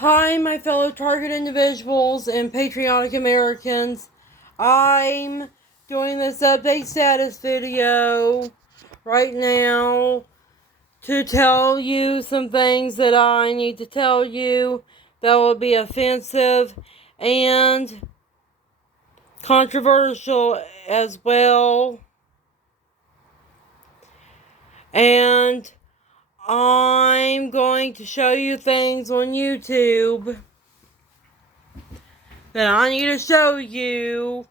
Hi, my fellow Target individuals and patriotic Americans. I'm doing this update status video right now to tell you some things that I need to tell you that will be offensive and controversial as well. And I'm going to show you things on YouTube that I need to show you,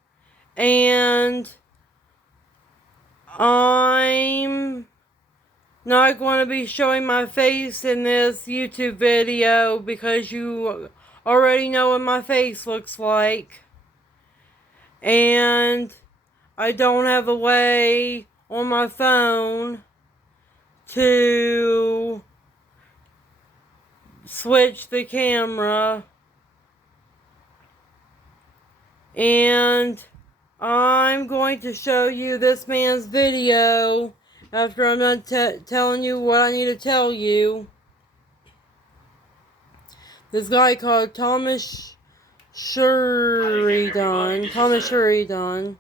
and I'm not going to be showing my face in this YouTube video because you already know what my face looks like, and I don't have a way on my phone to switch the camera, and I'm going to show you this man's video after I'm done telling you what I need to tell you. This guy called Thomas Sheridan. Thomas Sheridan.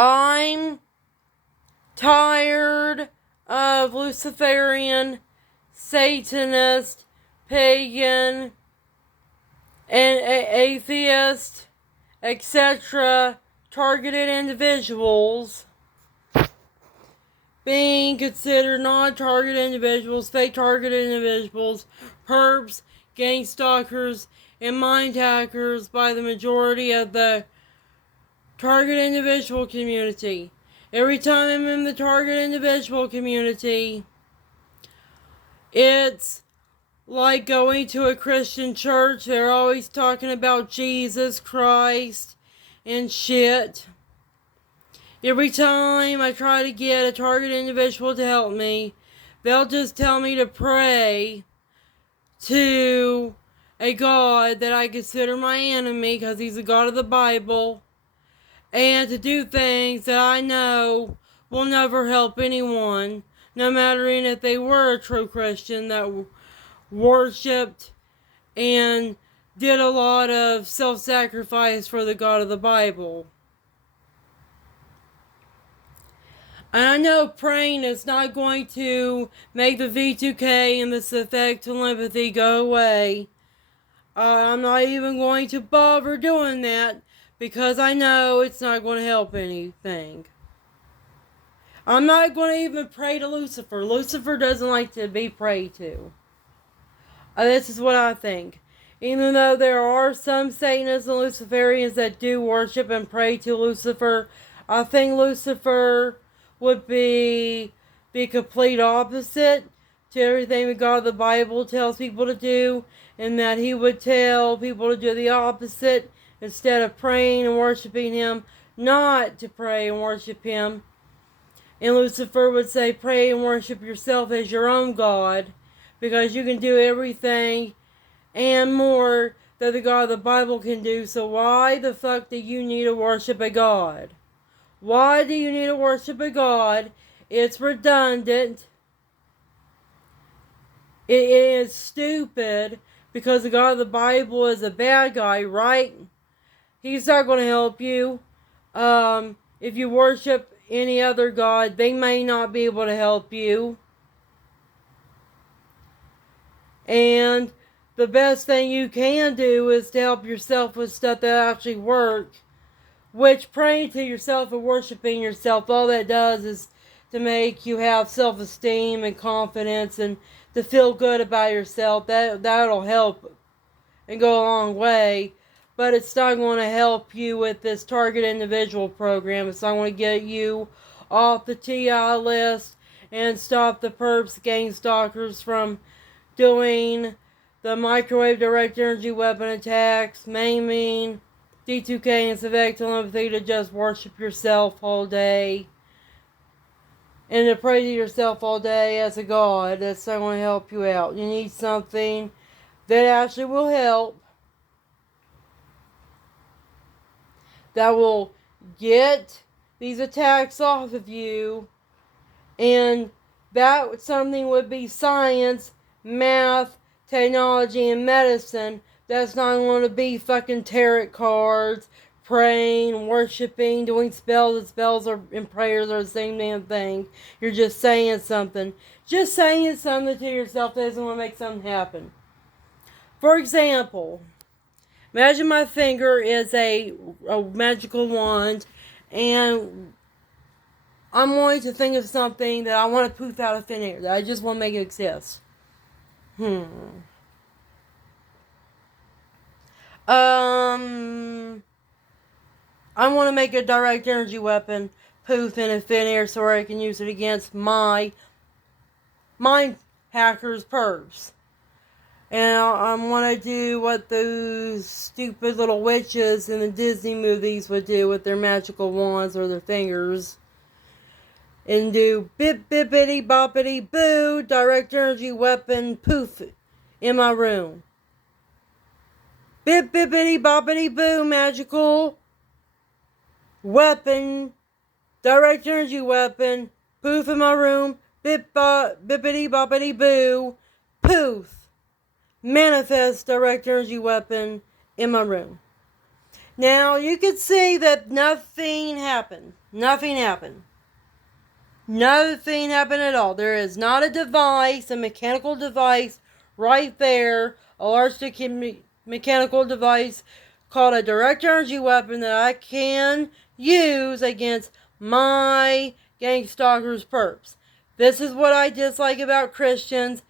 I'm tired of Luciferian, Satanist, pagan, and atheist, etc. targeted individuals being considered non-targeted individuals, fake targeted individuals, perps, gang stalkers, and mind hackers by the majority of the target individual community. Every time I'm in the target individual community, it's like going to a Christian church. They're always talking about Jesus Christ and shit. Every time I try to get a target individual to help me, they'll just tell me to pray to a God that I consider my enemy because he's the God of the Bible, and to do things that I know will never help anyone, no matter if they were a true Christian that worshipped and did a lot of self-sacrifice for the God of the Bible. And I know praying is not going to make the V2K and the synthetic telepathy go away. I'm not even going to bother doing that because I know it's not going to help anything. I'm not going to even pray to Lucifer. Lucifer doesn't like to be prayed to. This is what I think. Even though there are some Satanists and Luciferians that do worship and pray to Lucifer, I think Lucifer would be the complete opposite to everything that God the Bible tells people to do, and that he would tell people to do the opposite. Instead of praying and worshiping him, not to pray and worship him. And Lucifer would say, pray and worship yourself as your own God, because you can do everything and more that the God of the Bible can do. So why the fuck do you need to worship a God? Why do you need to worship a God? It's redundant. It is stupid, because the God of the Bible is a bad guy, right? He's not going to help you. If you worship any other God, they may not be able to help you. And the best thing you can do is to help yourself with stuff that actually works. Which praying to yourself and worshiping yourself, all that does is to make you have self-esteem and confidence and to feel good about yourself. That'll help and go a long way. But it's not going to help you with this target individual program. It's not going to get you off the TI list and stop the perps, gang stalkers from doing the microwave direct energy weapon attacks, maiming, D2K and synthetic telepathy, to just worship yourself all day and to pray to yourself all day as a god. That's not going to help you out. You need something that actually will help, that will get these attacks off of you And that something would be science, math, technology, and medicine. That's not going to be fucking tarot cards, praying, worshiping, doing spells. And spells and prayers are the same damn thing. You're just saying something. Just saying something to yourself that doesn't want to make something happen. For example, imagine my finger is a magical wand, and I'm going to think of something that I want to poof out of thin air, that I just want to make it exist. I want to make a direct energy weapon, poof in a thin air, so I can use it against my mind hackers' perps. And I want to do what those stupid little witches in the Disney movies would do with their magical wands or their fingers. And do bip bippity boppity boo, direct energy weapon, poof, in my room. Bip bippity boppity boo, magical weapon, direct energy weapon, poof in my room, bippity boppity boo, poof. Manifest direct energy weapon in my room. Now, you could see that nothing happened. Nothing happened. Nothing happened at all. There is not a device, a mechanical device right there, a large mechanical device called a direct energy weapon that I can use against my gang stalkers' perps. This is what I dislike about Christians.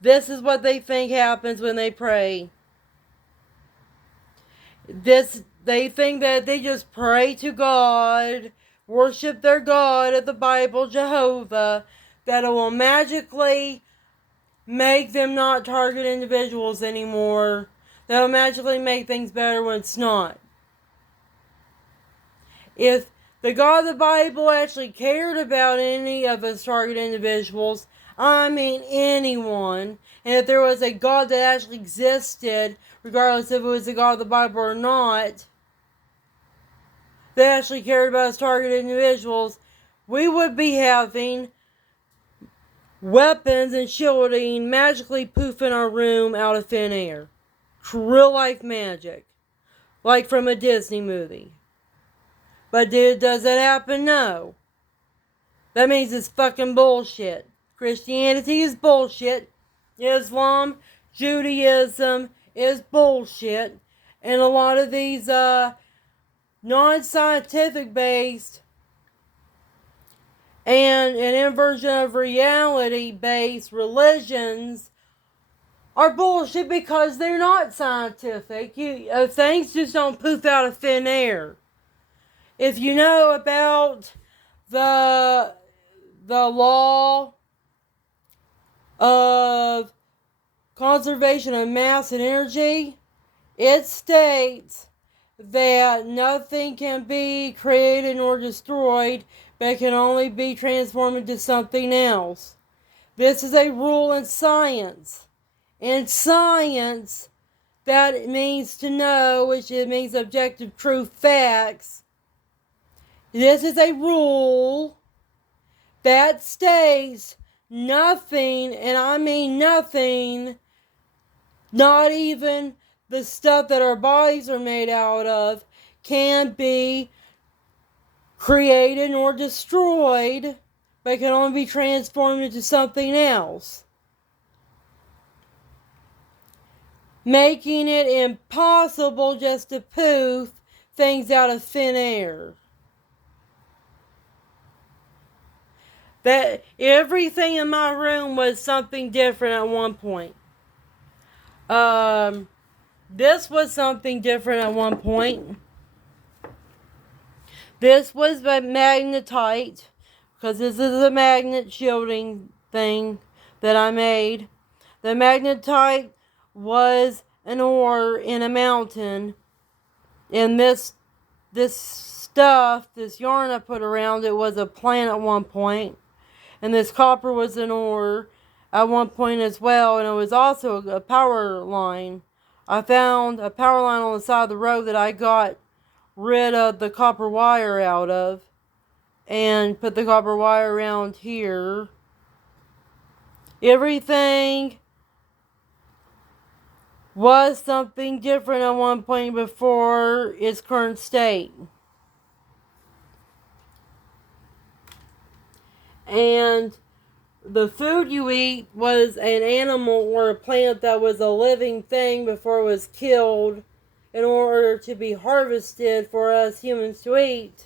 This is what they think happens when they pray. They think that they just pray to God, worship their God of the Bible, Jehovah, that it will magically make them not target individuals anymore. That will magically make things better when it's not. If the God of the Bible actually cared about any of us target individuals, I mean anyone, and if there was a God that actually existed, regardless if it was the God of the Bible or not, that actually cared about us targeted individuals, we would be having weapons and shielding magically poof in our room out of thin air. Real life magic. Like from a Disney movie. But does that happen? No. That means it's fucking bullshit. Christianity is bullshit. Islam, Judaism is bullshit. And a lot of these non-scientific based and an inversion of reality based religions are bullshit because they're not scientific. Things just don't poof out of thin air. If you know about the law of conservation of mass and energy, it states that nothing can be created nor destroyed, but can only be transformed into something else. This is a rule in science. In science, that means to know, which it means objective true facts. This is a rule that states nothing, and I mean nothing, not even the stuff that our bodies are made out of, can be created nor destroyed, but can only be transformed into something else. Making it impossible just to poof things out of thin air. That everything in my room was something different at one point. This was something different at one point. This was magnetite, because this is a magnet shielding thing that I made. The magnetite was an ore in a mountain, and this stuff, this yarn I put around it, was a plant at one point. And this copper was an ore at one point as well, and it was also a power line. I found a power line on the side of the road that I got rid of the copper wire out of. and put the copper wire around here. Everything was something different at one point before its current state. And the food you eat was an animal or a plant that was a living thing before it was killed in order to be harvested for us humans to eat.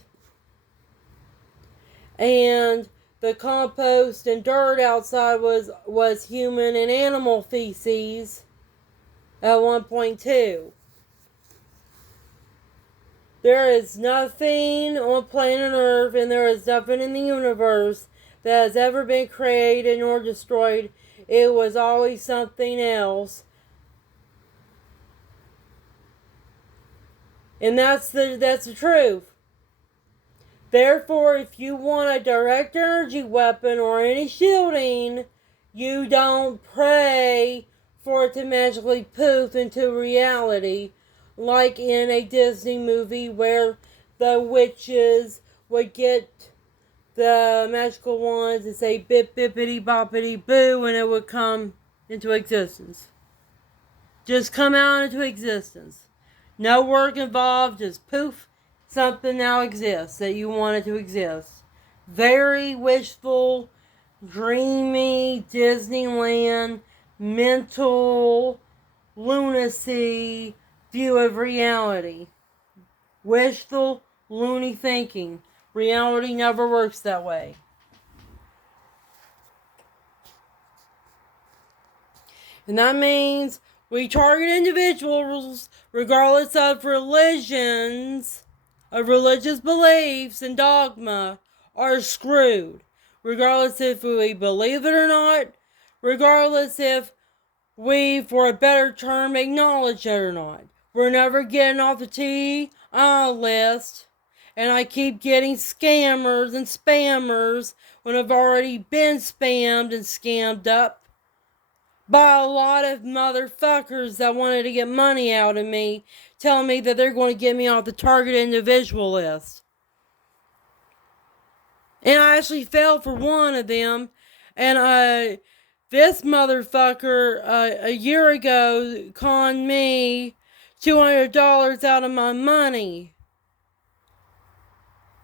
And the compost and dirt outside was human and animal feces at one point too. There is nothing on planet Earth and there is nothing in the universe that has ever been created nor destroyed. It was always something else. And that's the truth. Therefore, if you want a direct energy weapon or any shielding, you don't pray for it to magically poof into reality, like in a Disney movie where the witches would get the magical wands and say bip bippity boppity boo and it would come into existence. Just come out into existence. No work involved, just poof, something now exists that you wanted to exist. Very wishful, dreamy, Disneyland, mental lunacy view of reality. Wishful, loony thinking. Reality never works that way. And that means we target individuals regardless of religions, of religious beliefs and dogma, are screwed. Regardless if we believe it or not, regardless if we, for a better term, acknowledge it or not. We're never getting off the TI list. And I keep getting scammers and spammers when I've already been spammed and scammed up by a lot of motherfuckers that wanted to get money out of me, telling me that they're going to get me off the target individual list. And I actually fell for one of them. And this motherfucker a year ago conned me $200 out of my money.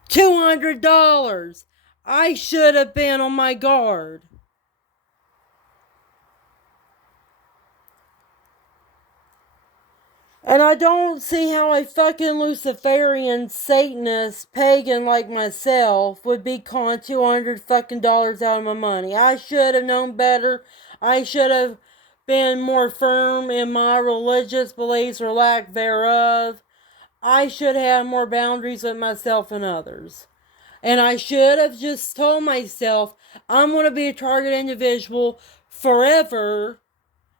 $200. I should have been on my guard. And I don't see how a fucking Luciferian Satanist pagan like myself would be conned $200 out of my money. I should have known better. I should have been more firm in my religious beliefs or lack thereof. I should have more boundaries with myself and others. And I should have just told myself, I'm going to be a target individual forever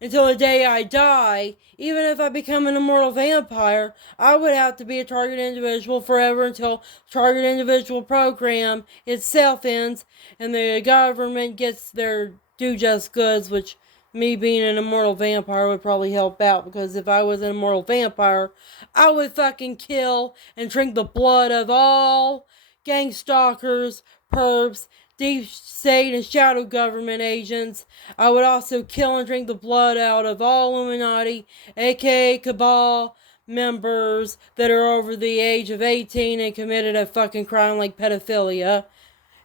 until the day I die. Even if I become an immortal vampire, I would have to be a target individual forever until target individual program itself ends and the government gets their due just goods, which me being an immortal vampire would probably help out, because if I was an immortal vampire, I would fucking kill and drink the blood of all gang stalkers, perps, deep state and shadow government agents. I would also kill and drink the blood out of all Illuminati, aka Cabal members that are over the age of 18 and committed a fucking crime like pedophilia.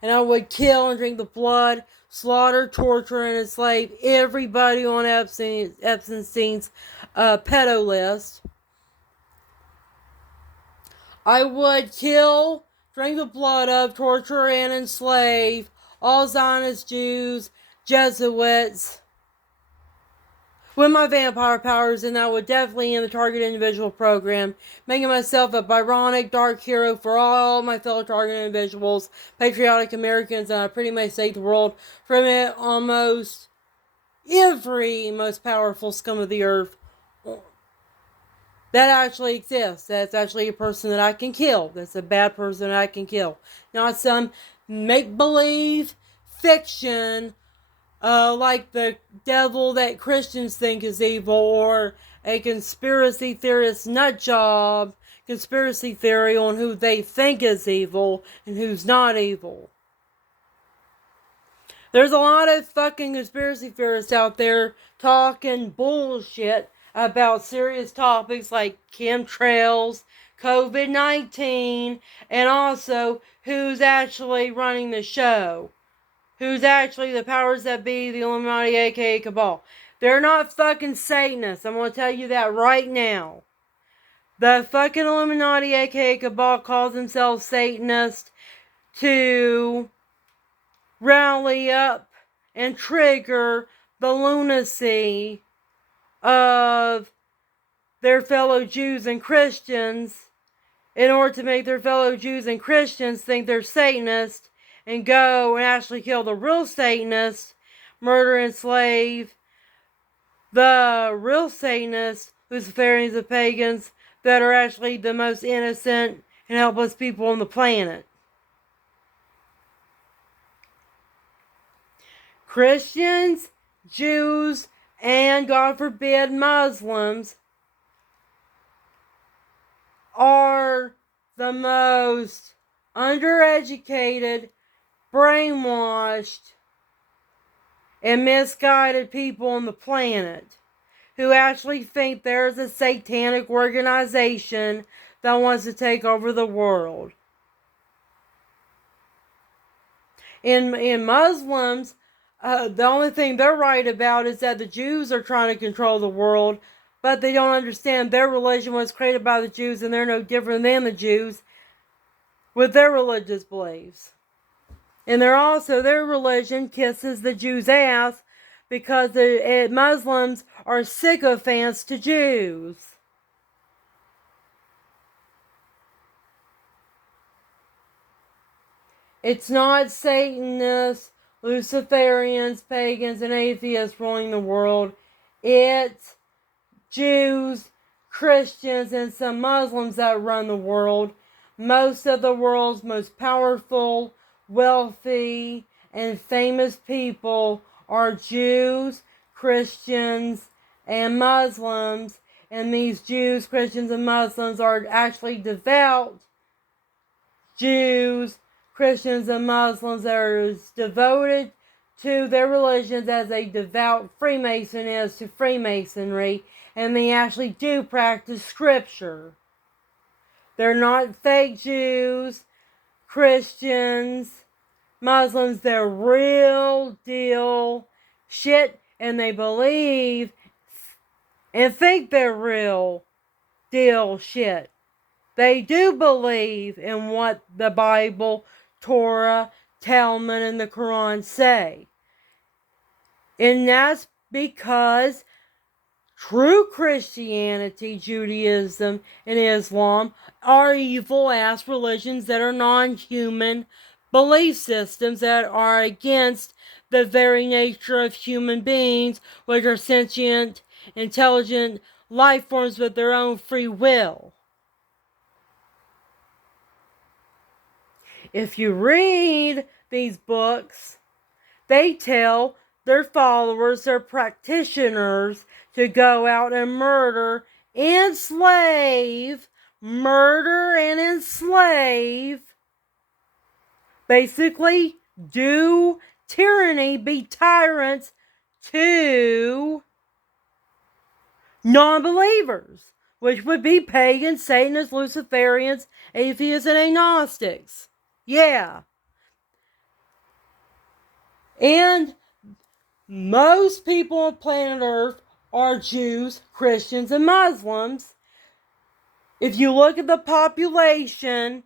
And I would kill and drink the blood, slaughter, torture, and enslave everybody on Epstein's pedo list. I would kill, drink the blood of, torture, and enslave all Zionist Jews, Jesuits, with my vampire powers, and I would definitely end the target individual program, making myself a Byronic dark hero for all my fellow target individuals, patriotic Americans, and I pretty much save the world from it almost every most powerful scum of the earth that actually exists. That's actually a person that I can kill. That's a bad person that I can kill. Not some make-believe fiction like the devil that Christians think is evil, or a conspiracy theorist nut job conspiracy theory on who they think is evil and who's not evil. There's a lot of fucking conspiracy theorists out there talking bullshit about serious topics like chemtrails, COVID-19, and also who's actually running the show. Who's actually the powers that be, the Illuminati, aka Cabal. They're not fucking Satanists. I'm going to tell you that right now. The fucking Illuminati, aka Cabal, calls themselves Satanists to rally up and trigger the lunacy of their fellow Jews and Christians in order to make their fellow Jews and Christians think they're Satanists and go and actually kill the real Satanists, murder and enslave the real Satanists, Luciferians and pagans that are actually the most innocent and helpless people on the planet. Christians, Jews, and God forbid Muslims are the most undereducated, brainwashed, and misguided people on the planet who actually think there's a satanic organization that wants to take over the world. In Muslims, the only thing they're right about is that the Jews are trying to control the world, but they don't understand their religion was created by the Jews and they're no different than the Jews with their religious beliefs. And their religion kisses the Jews' ass because the Muslims are sycophants to Jews. It's not Satanists, Luciferians, pagans, and atheists ruling the world. It's Jews, Christians, and some Muslims that run the world. Most of the world's most powerful, wealthy, and famous people are Jews, Christians, and Muslims. And these Jews, Christians, and Muslims are actually devout Jews, Christians, and Muslims that are devoted to their religions as a devout Freemason is to Freemasonry, and they actually do practice Scripture. They're not fake Jews, Christians, Muslims. They're real deal shit, and they believe and think they're real deal shit. They do believe in what the Bible, Torah, Talmud, and the Quran say. And that's because true Christianity, Judaism, and Islam are evil-ass religions that are non-human belief systems that are against the very nature of human beings, which are sentient, intelligent life forms with their own free will. If you read these books, they tell their followers, their practitioners, to go out and murder and enslave, basically do tyranny, be tyrants to non-believers, which would be pagans, Satanists, Luciferians, atheists, and agnostics. Yeah. And most people on planet Earth are Jews, Christians, and Muslims. If you look at the population,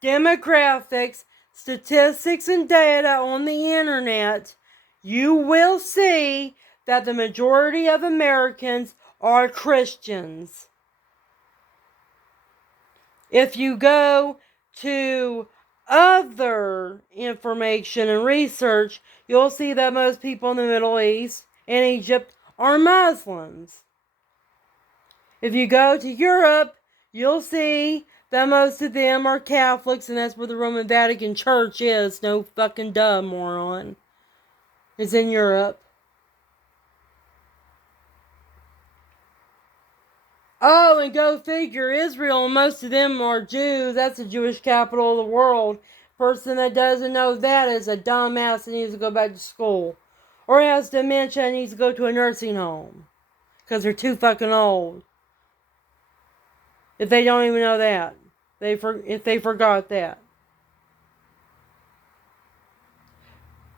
demographics, statistics, and data on the internet, you will see that the majority of Americans are Christians. If you go to other information and research, you'll see that most people in the Middle East and Egypt are Muslims. If you go to Europe, you'll see that most of them are Catholics, and that's where the Roman Vatican Church is. No fucking duh, moron. It's in Europe. Oh, and go figure, Israel, most of them are Jews. That's the Jewish capital of the world. Person that doesn't know that is a dumbass that needs to go back to school. Or has dementia and needs to go to a nursing home. Because they're too fucking old. If they don't even know that. If they forgot that.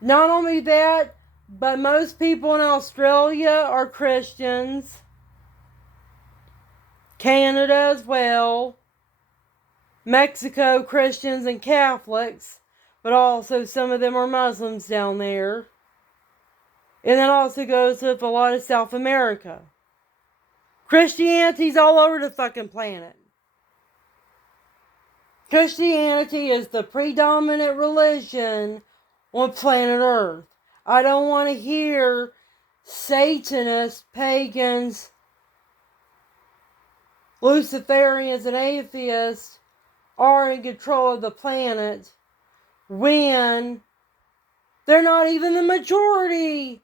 Not only that, but most people in Australia are Christians. Canada as well. Mexico, Christians and Catholics. But also some of them are Muslims down there. And that also goes with a lot of South America. Christianity's all over the fucking planet. Christianity is the predominant religion on planet Earth. I don't want to hear Satanists, pagans, Luciferians, and atheists are in control of the planet when they're not even the majority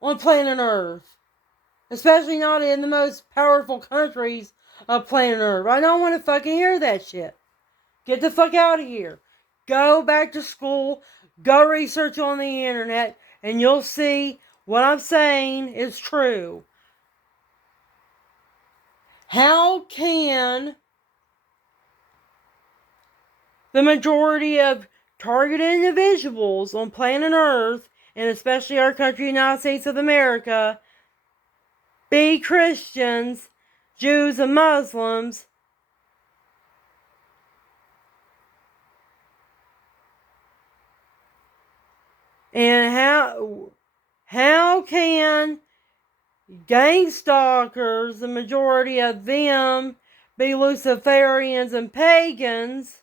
on planet Earth. Especially not in the most powerful countries of planet Earth. I don't want to fucking hear that shit. Get the fuck out of here. Go back to school. Go research on the internet. And you'll see what I'm saying is true. How can the majority of targeted individuals on planet Earth, and especially our country, United States of America, be Christians, Jews, and Muslims, and how can gang stalkers, the majority of them, be Luciferians and pagans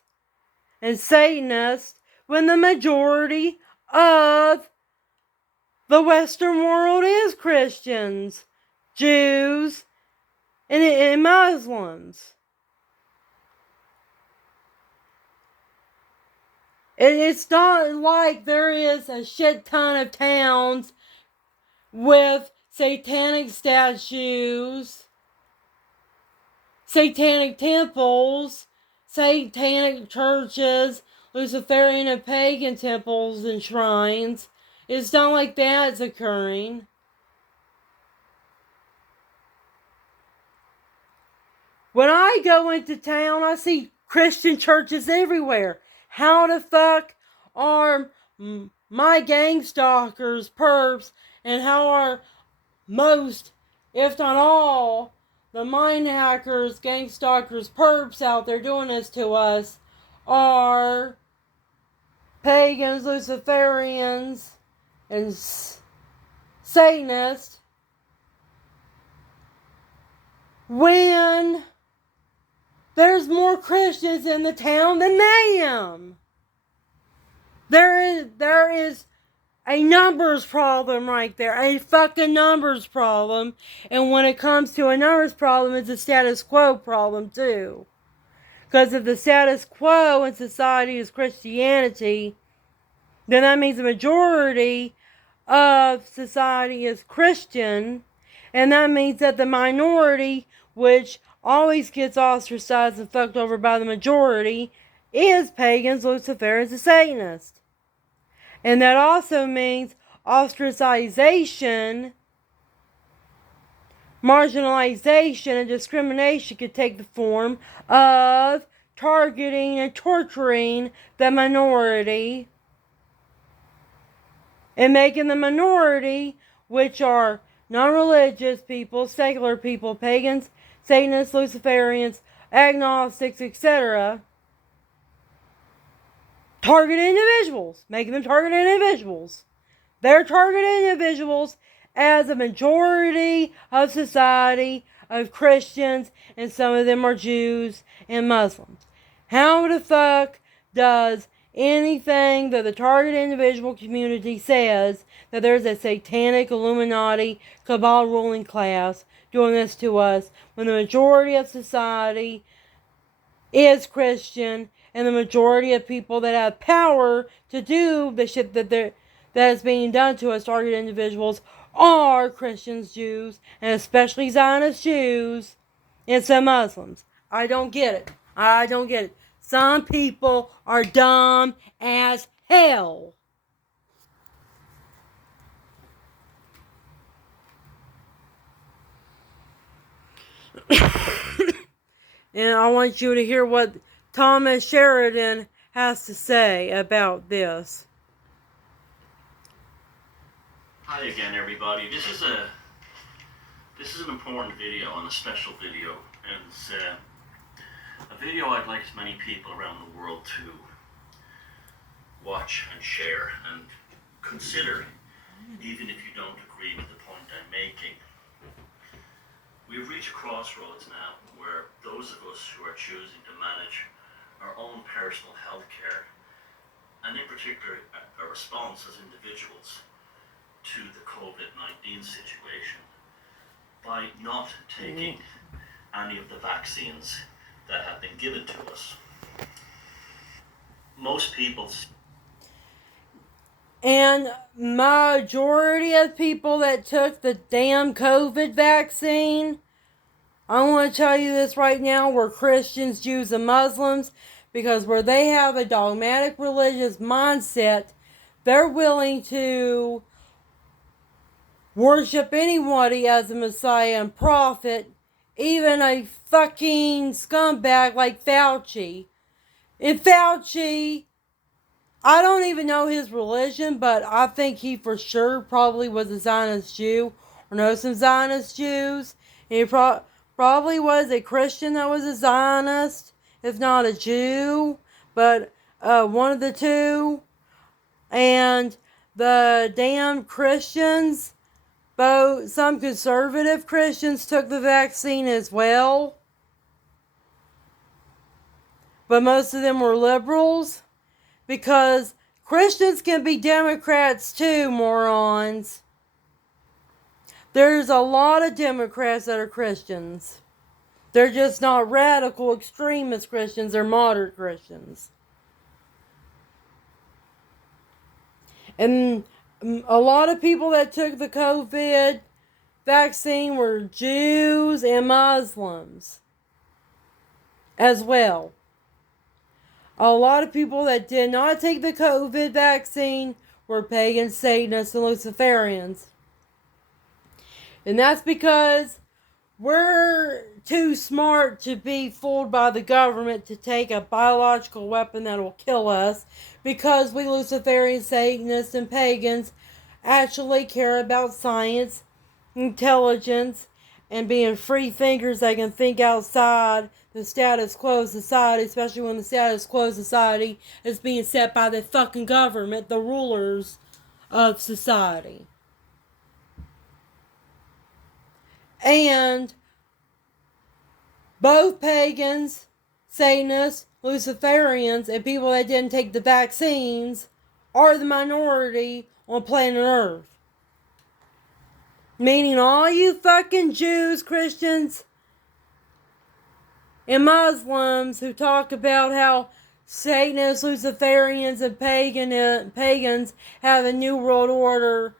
and Satanists when the majority of the Western world is Christians, Jews, and Muslims? It's not like there is a shit ton of towns with satanic statues, satanic temples, satanic churches, Luciferian and pagan temples and shrines. It's not like that's occurring. When I go into town, I see Christian churches everywhere. How the fuck are my gang stalkers, perps, and how are most, if not all, the mind hackers, gang stalkers, perps out there doing this to us are pagans, Luciferians, and Satanists, when there's more Christians in the town than I am? There is a numbers problem right there. A fucking numbers problem. And when it comes to a numbers problem, it's a status quo problem too. Because if the status quo in society is Christianity, then that means the majority of society is Christian. And that means that the minority, which always gets ostracized and fucked over by the majority, is pagans, Luciferians, and Satanists. And that also means ostracization, marginalization, and discrimination could take the form of targeting and torturing the minority and making the minority, which are non-religious people, secular people, pagans, Satanists, Luciferians, agnostics, etc., targeted individuals, making them targeted individuals. They're targeted individuals as a majority of society of Christians, and some of them are Jews and Muslims. How the fuck does anything that the targeted individual community says that there's a satanic Illuminati cabal ruling class doing this to us when the majority of society is Christian, and the majority of people that have power to do the shit that is being done to us, targeted individuals, are Christians, Jews, and especially Zionist Jews and some Muslims. I don't get it. I don't get it. Some people are dumb as hell. And I want you to hear what Thomas Sheridan has to say about this. Hi again, everybody. This is an important video and a special video, and it's a video I'd like as many people around the world to watch and share and consider, even if you don't agree with the point I'm making. We've reached a crossroads now where those of us who are choosing to manage our own personal health care, and in particular our response as individuals to the COVID-19 situation, by not taking any of the vaccines that have been given to us. Most people... And majority of people that took the damn COVID vaccine, I want to tell you this right now, were Christians, Jews, and Muslims, because where they have a dogmatic religious mindset, they're willing to worship anybody as a Messiah and prophet, even a fucking scumbag like Fauci. And Fauci, I don't even know his religion, but I think he for sure probably was a Zionist Jew, or know some Zionist Jews. And he probably was a Christian that was a Zionist, if not a Jew, but one of the two. And the damn Christians, both some conservative Christians took the vaccine as well, but most of them were liberals. Because Christians can be Democrats too, morons. There's a lot of Democrats that are Christians. They're just not radical extremist Christians, they're moderate Christians. And a lot of people that took the COVID vaccine were Jews and Muslims as well. A lot of people that did not take the COVID vaccine were pagans, Satanists, and Luciferians. And that's because we're too smart to be fooled by the government to take a biological weapon that will kill us, because we Luciferians, Satanists, and pagans actually care about science, intelligence, and being free thinkers that can think outside the status quo society, especially when the status quo society is being set by the fucking government, the rulers of society. And both pagans, Satanists, Luciferians, and people that didn't take the vaccines are the minority on planet Earth. Meaning all you fucking Jews, Christians, and Muslims who talk about how Satanists, Luciferians, and pagans have a new world order,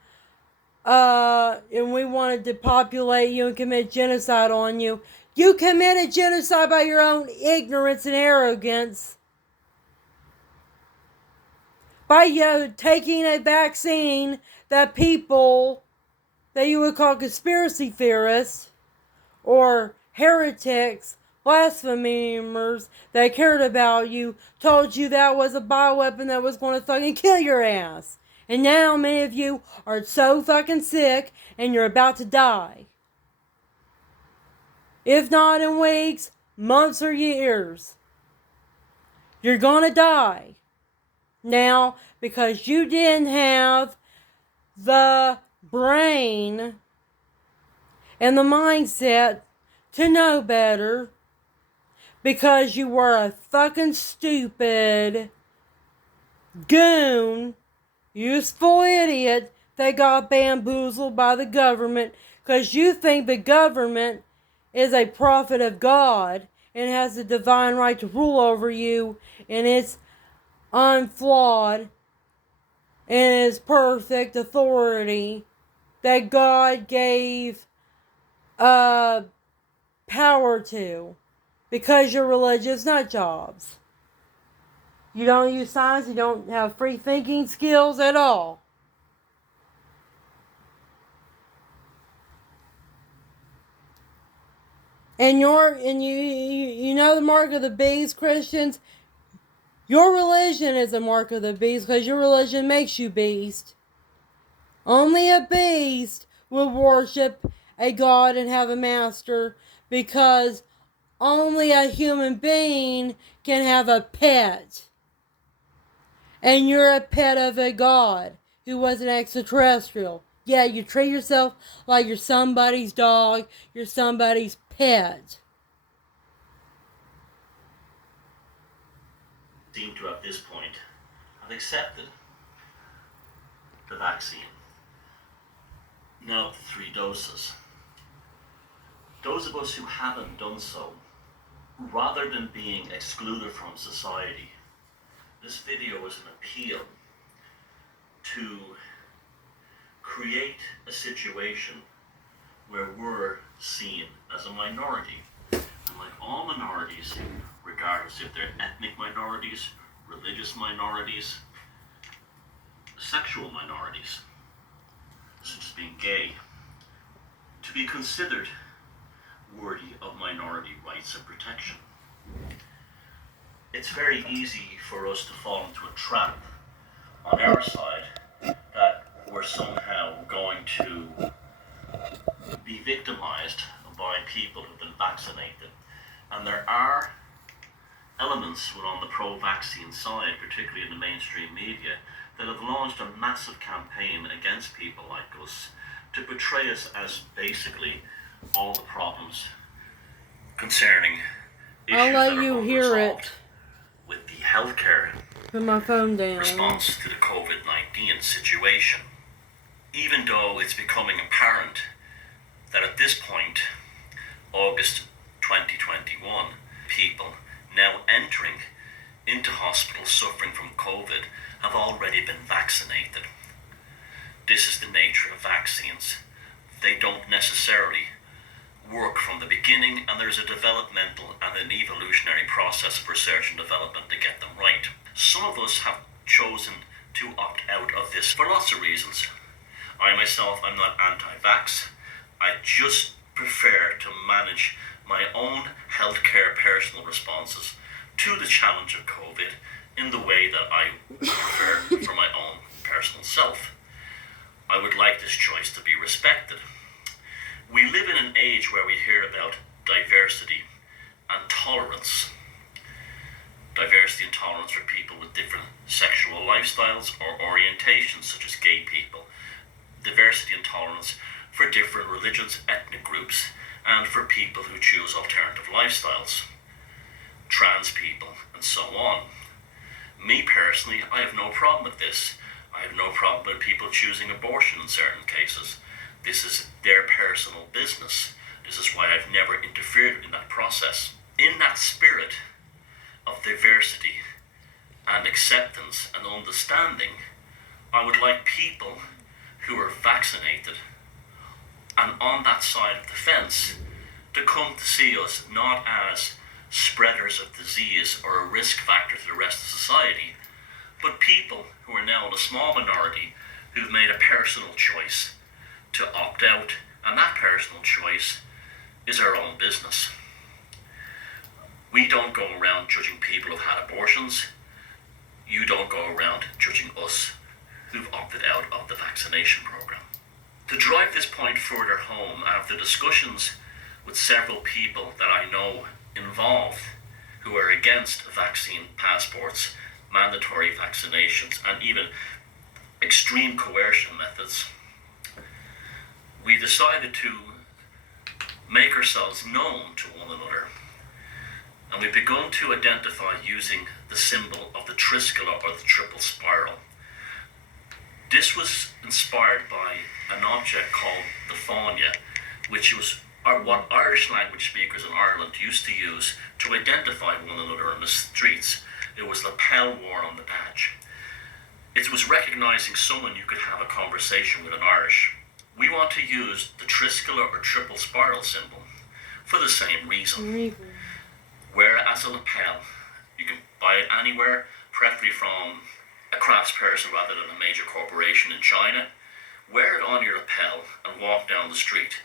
and we want to depopulate you and commit genocide on you. You committed genocide by your own ignorance and arrogance. By taking a vaccine that people that you would call conspiracy theorists or heretics, blasphemers that cared about you, told you that was a bioweapon that was going to fucking kill your ass. And now many of you are so fucking sick and you're about to die. If not in weeks, months, or years. You're gonna die. Now, because you didn't have the brain and the mindset to know better, because you were a fucking stupid goon, useful idiot that got bamboozled by the government, because you think the government is a prophet of God and has the divine right to rule over you, and it's unflawed and it's perfect authority that God gave power to. Because you're religious nut jobs. You don't use science, you don't have free thinking skills at all. And you know the mark of the beast, Christians? Your religion is a mark of the beast because your religion makes you beast. Only a beast will worship a god and have a master because only a human being can have a pet. And you're a pet of a god who was an extraterrestrial. Yeah, you treat yourself like you're somebody's dog, you're somebody's pet. Seem to, at this point, have accepted the vaccine. Now, the 3 doses. Those of us who haven't done so, rather than being excluded from society, this video is an appeal to create a situation where we're seen as a minority. And like all minorities, regardless if they're ethnic minorities, religious minorities, sexual minorities, such as being gay, to be considered worthy of minority rights and protection. It's very easy for us to fall into a trap on our side that we're somehow going to be victimized by people who've been vaccinated. And there are elements on the pro-vaccine side, particularly in the mainstream media, that have launched a massive campaign against people like us to portray us as basically all the problems concerning issues I'll let that are you hear unresolved it. With the healthcare Put my phone down. response to the COVID-19 situation. Even though it's becoming apparent that at this point, August 2021, people now entering into hospitals suffering from COVID have already been vaccinated. This is the nature of vaccines. They don't necessarily work from the beginning, and there's a developmental and an evolutionary process of research and development to get them right. Some of us have chosen to opt out of this for lots of reasons. I myself, I'm not anti-vax. I just prefer to manage my own healthcare personal responses to the challenge of COVID in the way that I prefer for my own personal self. I would like this choice to be respected. We live in an age where we hear about diversity and tolerance. Diversity and tolerance for people with different sexual lifestyles or orientations, such as gay people. Diversity and tolerance for different religions, ethnic groups, and for people who choose alternative lifestyles. Trans people, and so on. Me personally, I have no problem with this. I have no problem with people choosing abortion in certain cases. This is their personal business. This is why I've never interfered in that process. In that spirit of diversity and acceptance and understanding, I would like people who are vaccinated and on that side of the fence to come to see us not as spreaders of disease or a risk factor to the rest of society, but people who are now in a small minority who've made a personal choice to opt out, and that personal choice is our own business. We don't go around judging people who've had abortions. You don't go around judging us who've opted out of the vaccination program. To drive this point further home, after discussions with several people that I know involved who are against vaccine passports, mandatory vaccinations, and even extreme coercion methods, we decided to make ourselves known to one another. And we've begun to identify using the symbol of the tricolor or the triple spiral. This was inspired by an object called the fáinne, which was what Irish language speakers in Ireland used to use to identify one another in the streets. It was the lapel worn on the badge. It was recognizing someone you could have a conversation with in Irish. We want to use the tricolor or triple spiral symbol for the same reason. Whereas a lapel, you can buy it anywhere, preferably from a craftsperson rather than a major corporation in China. Wear it on your lapel and walk down the street.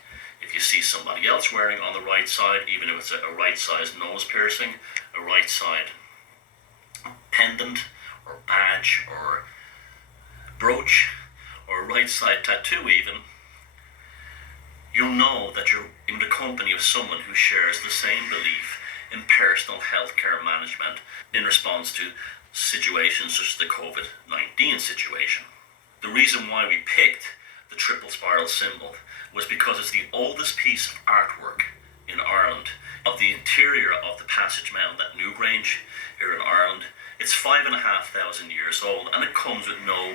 If you see somebody else wearing it on the right side, even if it's a right size nose piercing, a right side pendant or badge or brooch or a right side tattoo even, you'll know that you're in the company of someone who shares the same belief in personal healthcare management in response to situations such as the COVID-19 situation. The reason why we picked the triple spiral symbol was because it's the oldest piece of artwork in Ireland of the interior of the Passage Mound at Newgrange here in Ireland. It's 5,500 years old and it comes with no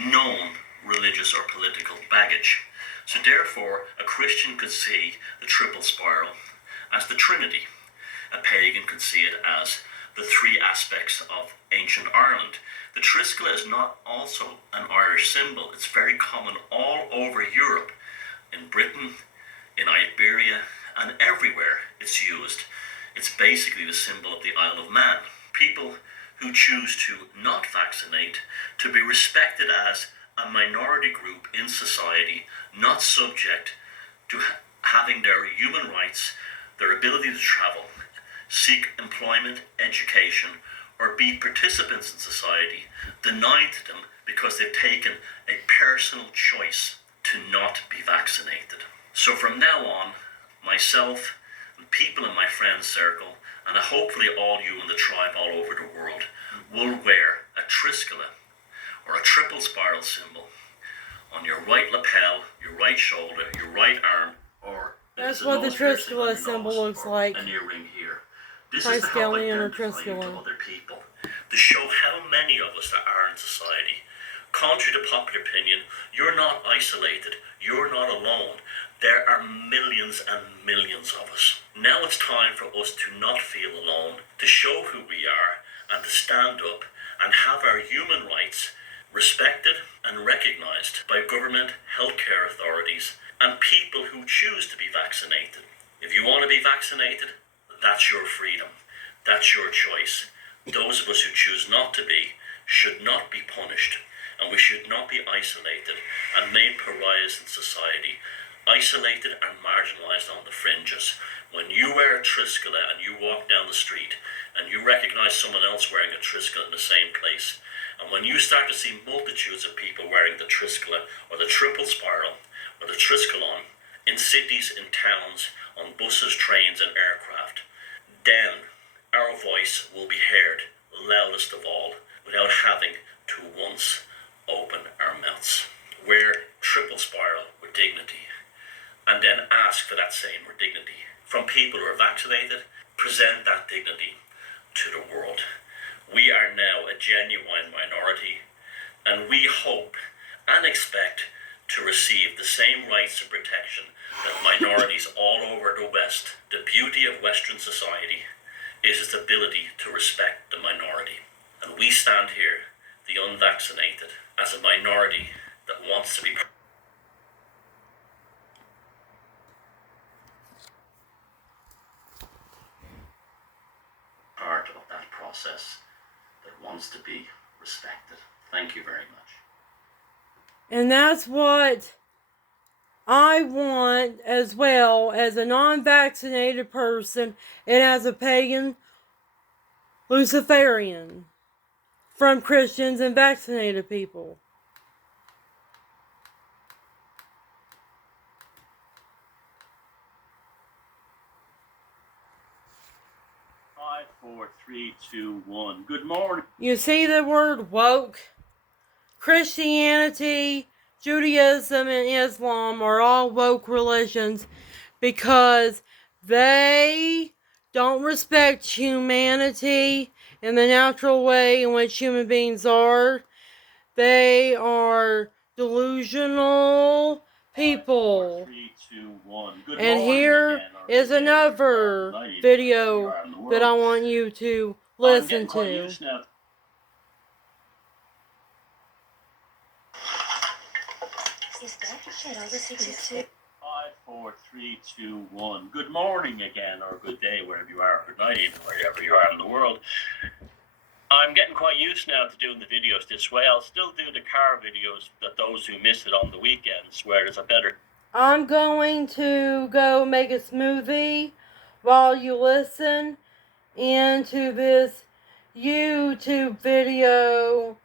known religious or political baggage. So therefore, a Christian could see the triple spiral as the Trinity. A pagan could see it as the three aspects of ancient Ireland. The Triskel is not also an Irish symbol. It's very common all over Europe, in Britain, in Iberia, and everywhere it's used. It's basically the symbol of the Isle of Man. People who choose to not vaccinate to be respected as a minority group in society, not subject to having their human rights, their ability to travel, seek employment, education, or be participants in society, denied to them because they've taken a personal choice to not be vaccinated. So from now on, myself and people in my friend circle, and hopefully all you in the tribe all over the world, will wear a triskele or a triple spiral symbol on your right lapel, your right shoulder, your right arm, or that's what the triskele symbol looks like. An earring here. This is to help identify you to other people, to show how many of us there are in society. Contrary to popular opinion, you're not isolated, you're not alone. There are millions and millions of us. Now it's time for us to not feel alone, to show who we are, and to stand up and have our human rights respected and recognised by government, healthcare authorities, and people who choose to be vaccinated. If you want to be vaccinated, that's your freedom. That's your choice. Those of us who choose not to be should not be punished, and we should not be isolated and made pariahs in society, isolated and marginalised on the fringes. When you wear a triskele and you walk down the street and you recognise someone else wearing a triskele in the same place, and when you start to see multitudes of people wearing the triskele or the triple spiral or the triskelon in cities, in towns, on buses, trains and aircraft, then our voice will be heard loudest of all without having to once open our mouths. Wear triple spiral with dignity and then ask for that same dignity from people who are vaccinated. Present that dignity to the world. We are now a genuine minority and we hope and expect to receive the same rights and protection that minorities all over the West. The beauty of Western society is its ability to respect the minority. And we stand here, the unvaccinated, as a minority that wants to be part of that process, that wants to be respected. Thank you very much. And that's what I want as well, as a non-vaccinated person and as a pagan Luciferian, from Christians and vaccinated people. Five, 4, 3, 2, 1. Good morning. You see the word woke? Christianity, Judaism, and Islam are all woke religions because they don't respect humanity in the natural way in which human beings are. They are delusional people. 4, 3, 2, 1. Good and morning here again, is another video that I want you to listen to. Five, four, three, two, one. Good morning again, or good day, wherever you are, good night, even wherever you are in the world. I'm getting quite used now to doing the videos this way. I'll still do the car videos that those who miss it on the weekends, where there's a better... I'm going to go make a smoothie while you listen into this YouTube video.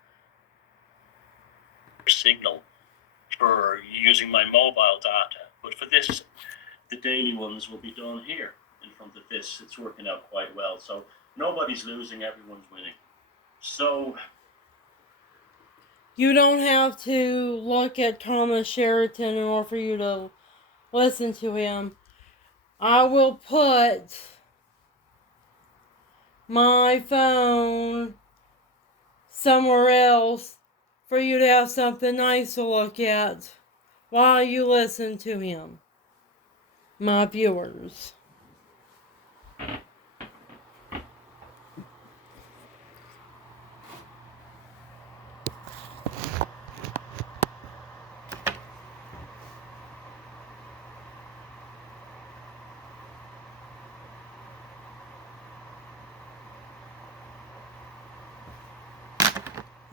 Signal for using my mobile data, but for this, the daily ones will be done here in front of this. It's working out quite well, so nobody's losing, everyone's winning. So you don't have to look at Thomas Sheraton in order for you to listen to him. I will put my phone somewhere else for you to have something nice to look at while you listen to him, my viewers.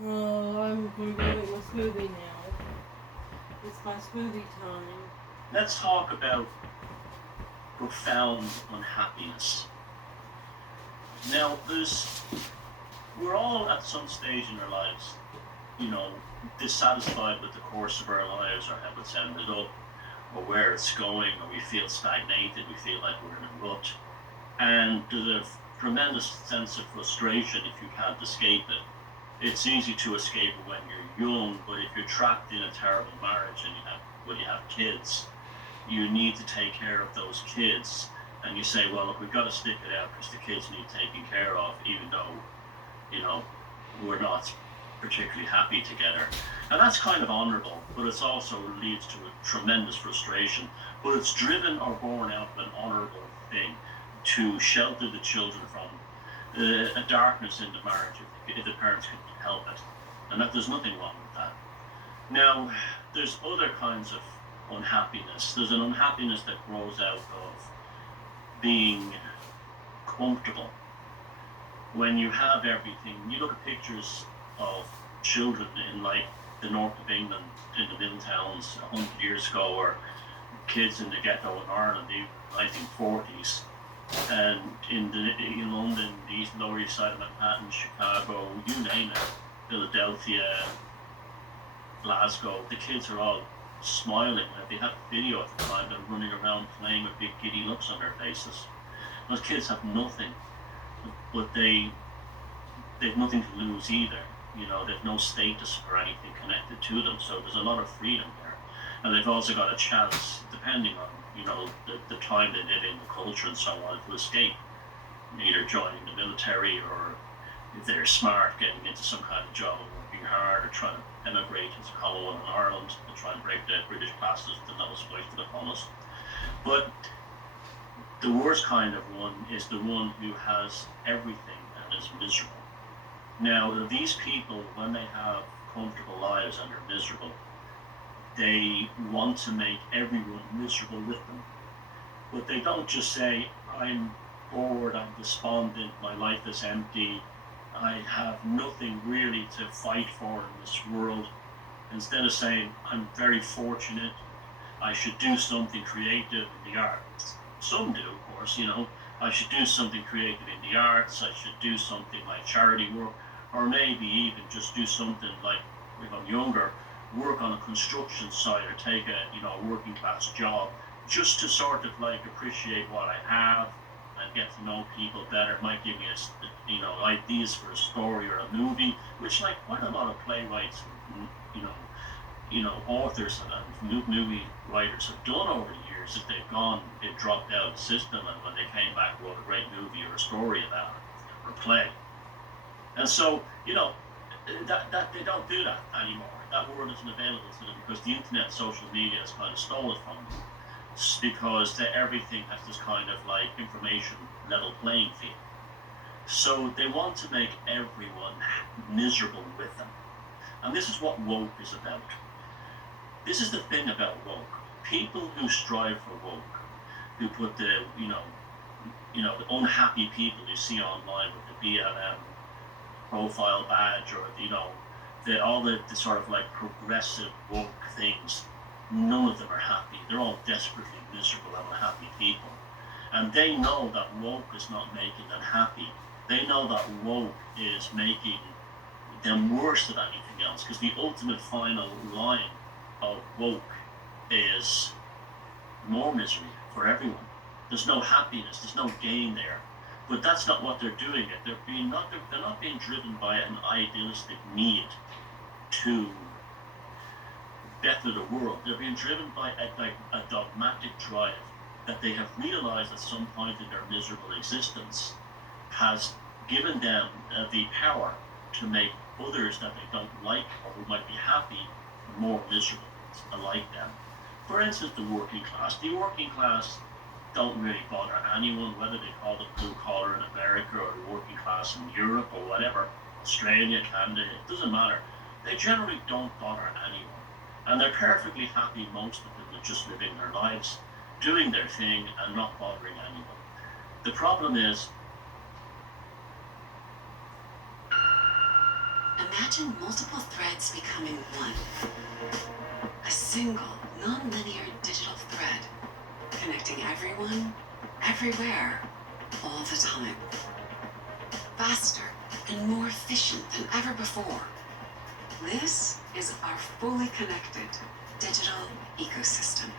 Oh, I'm going to go make my smoothie now. It's my smoothie time. Let's talk about profound unhappiness. Now, we're all at some stage in our lives, dissatisfied with the course of our lives, or how it's ended up, or where it's going, or we feel stagnated, we feel like we're in a rut. And there's a tremendous sense of frustration if you can't escape it. It's easy to escape it when you're young, but if you're trapped in a terrible marriage and you have kids, you need to take care of those kids. And you say, well, look, we've got to stick it out because the kids need taking care of, even though, we're not particularly happy together. And that's kind of honourable, but it also leads to a tremendous frustration. But it's driven or born out of an honourable thing to shelter the children from a darkness in the marriage if the parents can help it. And that there's nothing wrong with that. Now, there's other kinds of unhappiness. There's an unhappiness that grows out of being comfortable. When you have everything, you look at pictures of children in like the north of England, in the middle towns 100 years ago, or kids in the ghetto in Ireland, the 1940s, and in London, the East and Lower East Side of Manhattan, Chicago, you name it, Philadelphia, Glasgow, the kids are all smiling. They have video at the time, they're running around playing with big giddy looks on their faces. Those kids have nothing, but they've nothing to lose either. They've no status or anything connected to them, so there's a lot of freedom there. And they've also got a chance, depending on, the time they live in, the culture and so on, to escape. Either joining the military, or if they're smart, getting into some kind of job and working hard, or trying to emigrate into Commonwealth in Ireland and try and break the British passes the lowest wage to the fullest. But the worst kind of one is the one who has everything and is miserable. Now, these people, when they have comfortable lives and are miserable, they want to make everyone miserable with them. But they don't just say, I'm bored, I'm despondent, my life is empty, I have nothing really to fight for in this world. Instead of saying, I'm very fortunate, I should do something creative in the arts. Some do, of course, I should do something creative in the arts, I should do something like charity work, or maybe even just do something like, if I'm younger, work on a construction site or take a working class job, just to sort of like appreciate what I have and get to know people better. It might give me ideas for a story or a movie, which like quite a lot of playwrights, authors and movie writers have done over the years. If they've dropped out of the system, and when they came back, wrote a great movie or a story about it or a play. And so that they don't do that anymore. That word isn't available to them because the internet, social media has kind of stole it from them. It's because everything has this kind of like information level playing field. So they want to make everyone miserable with them. And this is what woke is about. This is the thing about woke. people who strive for woke, who put the, the unhappy people you see online with the BLM profile badge, or all the sort of like progressive woke things, none of them are happy. They're all desperately miserable and unhappy people. And they know that woke is not making them happy. They know that woke is making them worse than anything else, because the ultimate final line of woke is more misery for everyone. There's no happiness, there's no gain there. But that's not what they're doing. They're not being driven by an idealistic need to better the world. They're being driven by a dogmatic drive that they have realized at some point in their miserable existence has given them the power to make others that they don't like or who might be happy more miserable, like them. For instance, the working class. The working class don't really bother anyone, whether they call them blue collar in America or the working class in Europe or whatever, Australia, Canada, it doesn't matter. They generally don't bother anyone. And they're perfectly happy, most of them, with just living their lives, doing their thing and not bothering anyone. The problem is, imagine multiple threads becoming one. A single, non-linear digital thread connecting everyone, everywhere, all the time. Faster and more efficient than ever before. This is our fully connected digital ecosystem.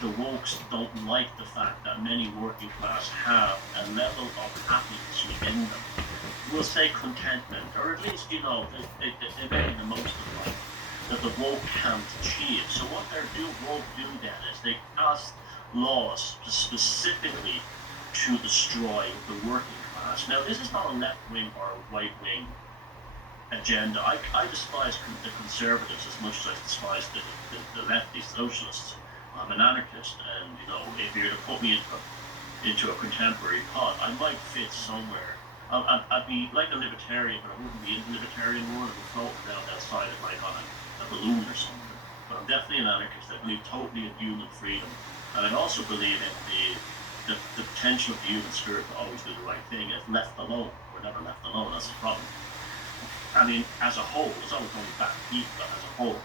the wokes don't like the fact that many working class have a level of happiness within them. We'll say contentment, or at least, they're making the most of life that the woke can't achieve. So what woke do then is they pass laws specifically to destroy the working class. Now, this is not a left-wing or a right-wing agenda. I despise the conservatives as much as I despise the lefty socialists. I'm an anarchist, and if you were to put me into a contemporary pot, I might fit somewhere. I'd be like a libertarian, but I wouldn't be in the libertarian world. I would float around outside it like on a balloon or something. But I'm definitely an anarchist. I believe totally in human freedom, and I also believe in the potential of the human spirit to always do the right thing. If left alone, we're never left alone. That's the problem. I mean, as a whole, there's always only bad people, but as a whole.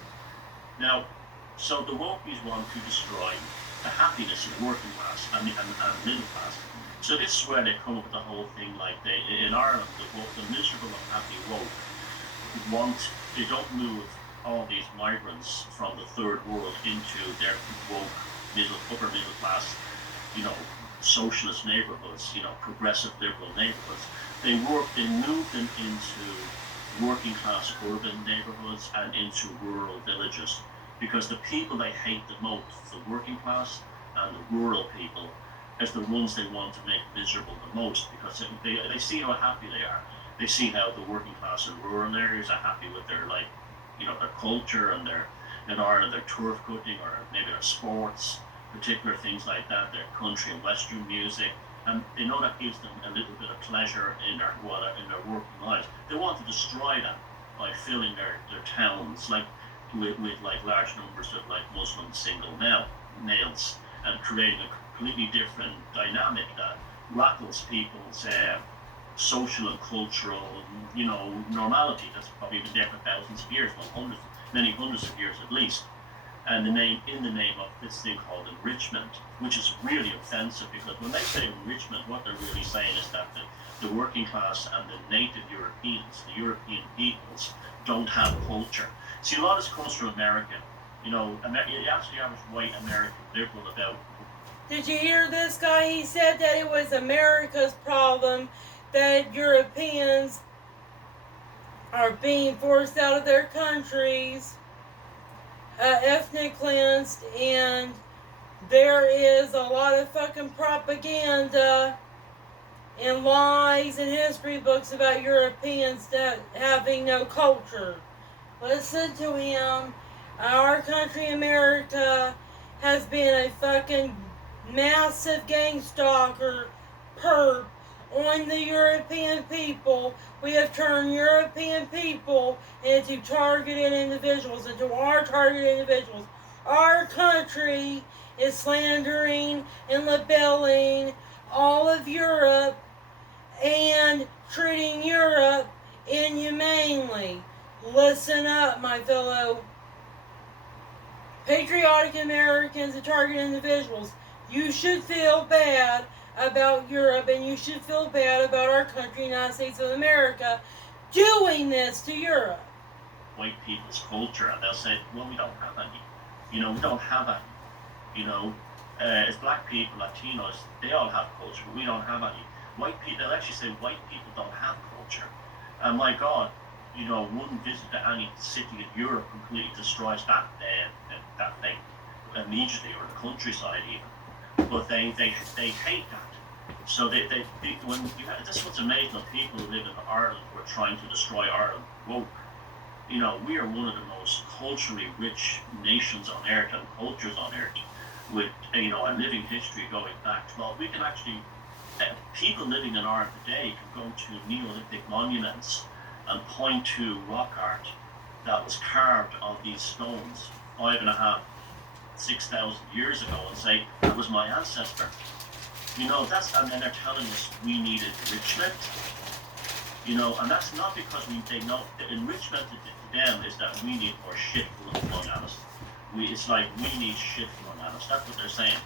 Now, so the wokies want to destroy the happiness of the working class and middle class. So this is where they come up with the whole thing, like in Ireland, the miserable and happy woke they don't move all these migrants from the third world into their woke upper middle class, socialist neighborhoods, progressive liberal neighborhoods. They move them into working class urban neighborhoods and into rural villages, because the people they hate the most, the working class and the rural people, is the ones they want to make miserable the most, because they see how happy they are. They see how the working class in rural areas are happy with their their culture and their turf cutting, or maybe their sports, particular things like that, their country and western music, and they know that gives them a little bit of pleasure in their working lives. They want to destroy that by filling their towns with large numbers of Muslim single males, and creating a completely different dynamic that rattles people's social and cultural normality that's probably been there for thousands of years, many hundreds of years at least. And in the name of this thing called enrichment, which is really offensive, because when they say enrichment, what they're really saying is that the working class and the native Europeans, the European peoples, don't have culture. See, a lot of this comes from America. You ask the average white American liberal about. Did you hear this guy? He said that it was America's problem that Europeans are being forced out of their countries, ethnic cleansed, and there is a lot of fucking propaganda and lies in history books about Europeans that having no culture. Listen to him. Our country, America, has been a fucking massive gang stalker perp on the European people. We have turned European people into targeted individuals, into our targeted individuals. Our country is slandering and labeling all of Europe and treating Europe inhumanely. Listen up, my fellow patriotic Americans and target individuals. You should feel bad about Europe, and you should feel bad about our country, United States of America, doing this to Europe. White people's culture, and they'll say, well, we don't have any. We don't have any. As black people, Latinos, they all have culture, but we don't have any. White people, they'll actually say white people don't have culture. And my God, one visit to any city in Europe completely destroys that thing immediately, or the countryside even. But they hate that. So that's what's amazing of people who live in Ireland who are trying to destroy Ireland woke. We are one of the most culturally rich nations on earth and cultures on earth, with a living history going back 12. We can actually, people living in Ireland today can go to Neolithic monuments and point to rock art that was carved on these stones 5,500, 6,000 years ago and say, that was my ancestor. And then they're telling us we need enrichment. And that's not because they know the enrichment to them is that we need more shit flung at us. It's like we need shit flung at us. That's what they're saying.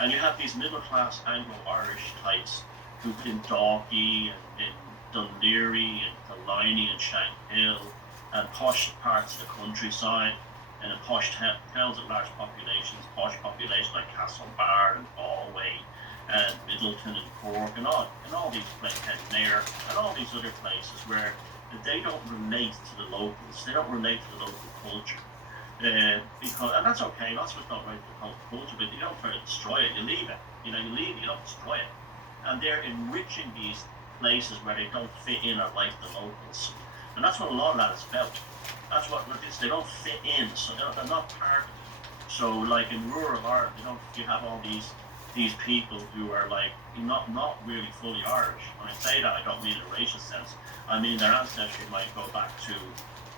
And you have these middle class Anglo-Irish types who've been Dalkey and in Dunleary and Killiney and Shankill and posh parts of the countryside and in posh towns with large populations, posh populations like Castlebar and Galway and Middleton and Cork and all these places, and Mayor and all these other places where they don't relate to the locals, they don't relate to the local culture. And that's okay, that's what's not right to the local culture, but you don't try to destroy it, you leave it. You leave it, you don't destroy it. And they're enriching these places where they don't fit in or like the locals. And that's what a lot of that is about. That's what it is, they don't fit in, so they're not part of it. So like in rural Ireland, you have all these people who are like not really fully Irish. When I say that, I don't mean in a racist sense. I mean their ancestry might go back to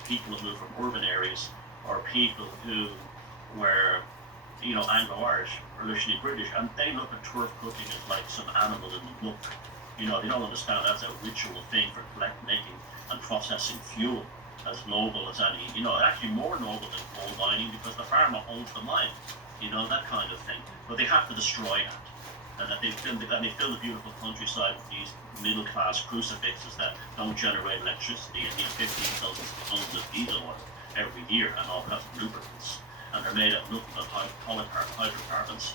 people who moved from urban areas, or people who were, Anglo-Irish or originally British, and they look at turf cutting as like some animal in the book. They don't understand that's a ritual thing for making and processing fuel, as noble as any, actually more noble than coal mining, because the farmer owns the mine, that kind of thing. But they have to destroy that. And that they fill the beautiful countryside with these middle class crucifixes that don't generate electricity and need 15,000 tons of diesel oil every year and all kinds of lubricants. And they're made of nothing but hydrocarbons.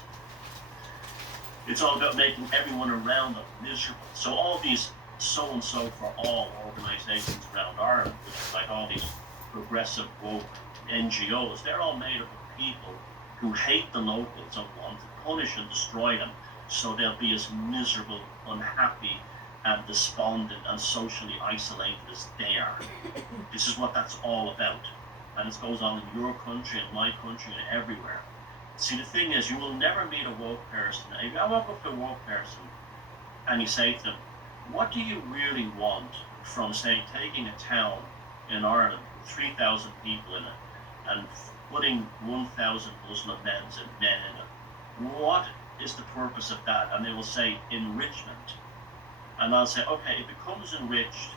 It's all about making everyone around them miserable. So all these so-and-so for all organizations around Ireland, which is like all these progressive woke NGOs, they're all made up of people who hate the locals and want to punish and destroy them, so they'll be as miserable, unhappy, and despondent and socially isolated as they are. This is what that's all about. And it goes on in your country and my country and everywhere. See, the thing is, you will never meet a woke person. If I walk up to a woke person and you say to them, what do you really want from, say, taking a town in Ireland with 3,000 people in it and putting 1,000 Muslim men in it? What is the purpose of that? And they will say enrichment. And I'll say, okay, it becomes enriched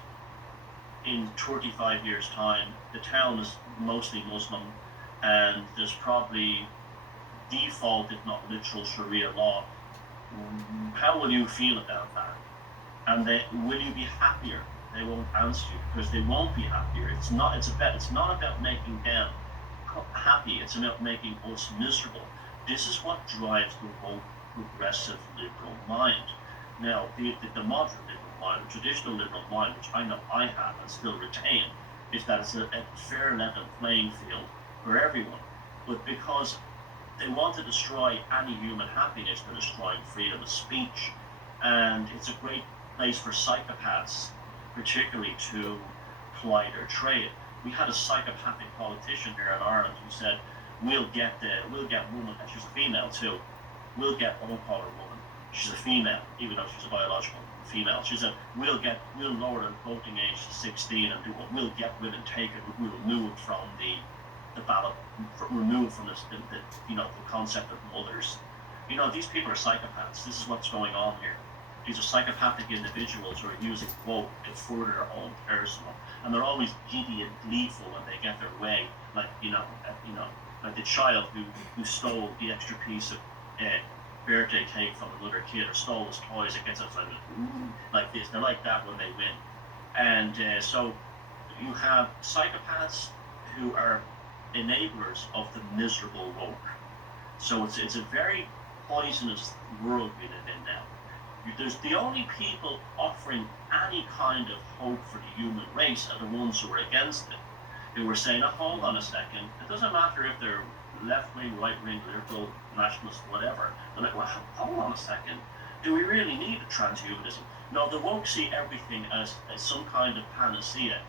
in 35 years' time. The town is mostly Muslim, and there's probably default, if not literal, Sharia law. How will you feel about that? And will you be happier? They won't answer you because they won't be happier. It's not about making them happy. It's about making us miserable. This is what drives the woke, progressive, liberal mind. Now, the modern liberal mind, the traditional liberal mind, which I know I have and still retain, is that it's a fair level playing field for everyone. But because they want to destroy any human happiness, they're destroying freedom of speech. And it's a great place for psychopaths, particularly to ply their trade. We had a psychopathic politician here in Ireland who said, we'll get women, and she's a female too, we'll call her woman, she's a female, even though she's a biological female. She said, we'll lower the voting age to 16 and we'll get women taken, we'll remove from the ballot, remove from the concept of mothers. These people are psychopaths. This is what's going on here. These are psychopathic individuals who are using woke to further their own personal, and they're always giddy and gleeful when they get their way. Like like the child who stole the extra piece of birthday cake from another kid, or stole his toys and gets outside like this. They're like that when they win. And so you have psychopaths who are enablers of the miserable woke. So it's a very poisonous world we live in now. There's the only people offering any kind of hope for the human race are the ones who are against it. Who were saying, hold on a second, it doesn't matter if they're left-wing, right-wing, liberal, nationalist, whatever. They're like, well, hold on a second, do we really need a transhumanism? No, they won't see everything as some kind of panacea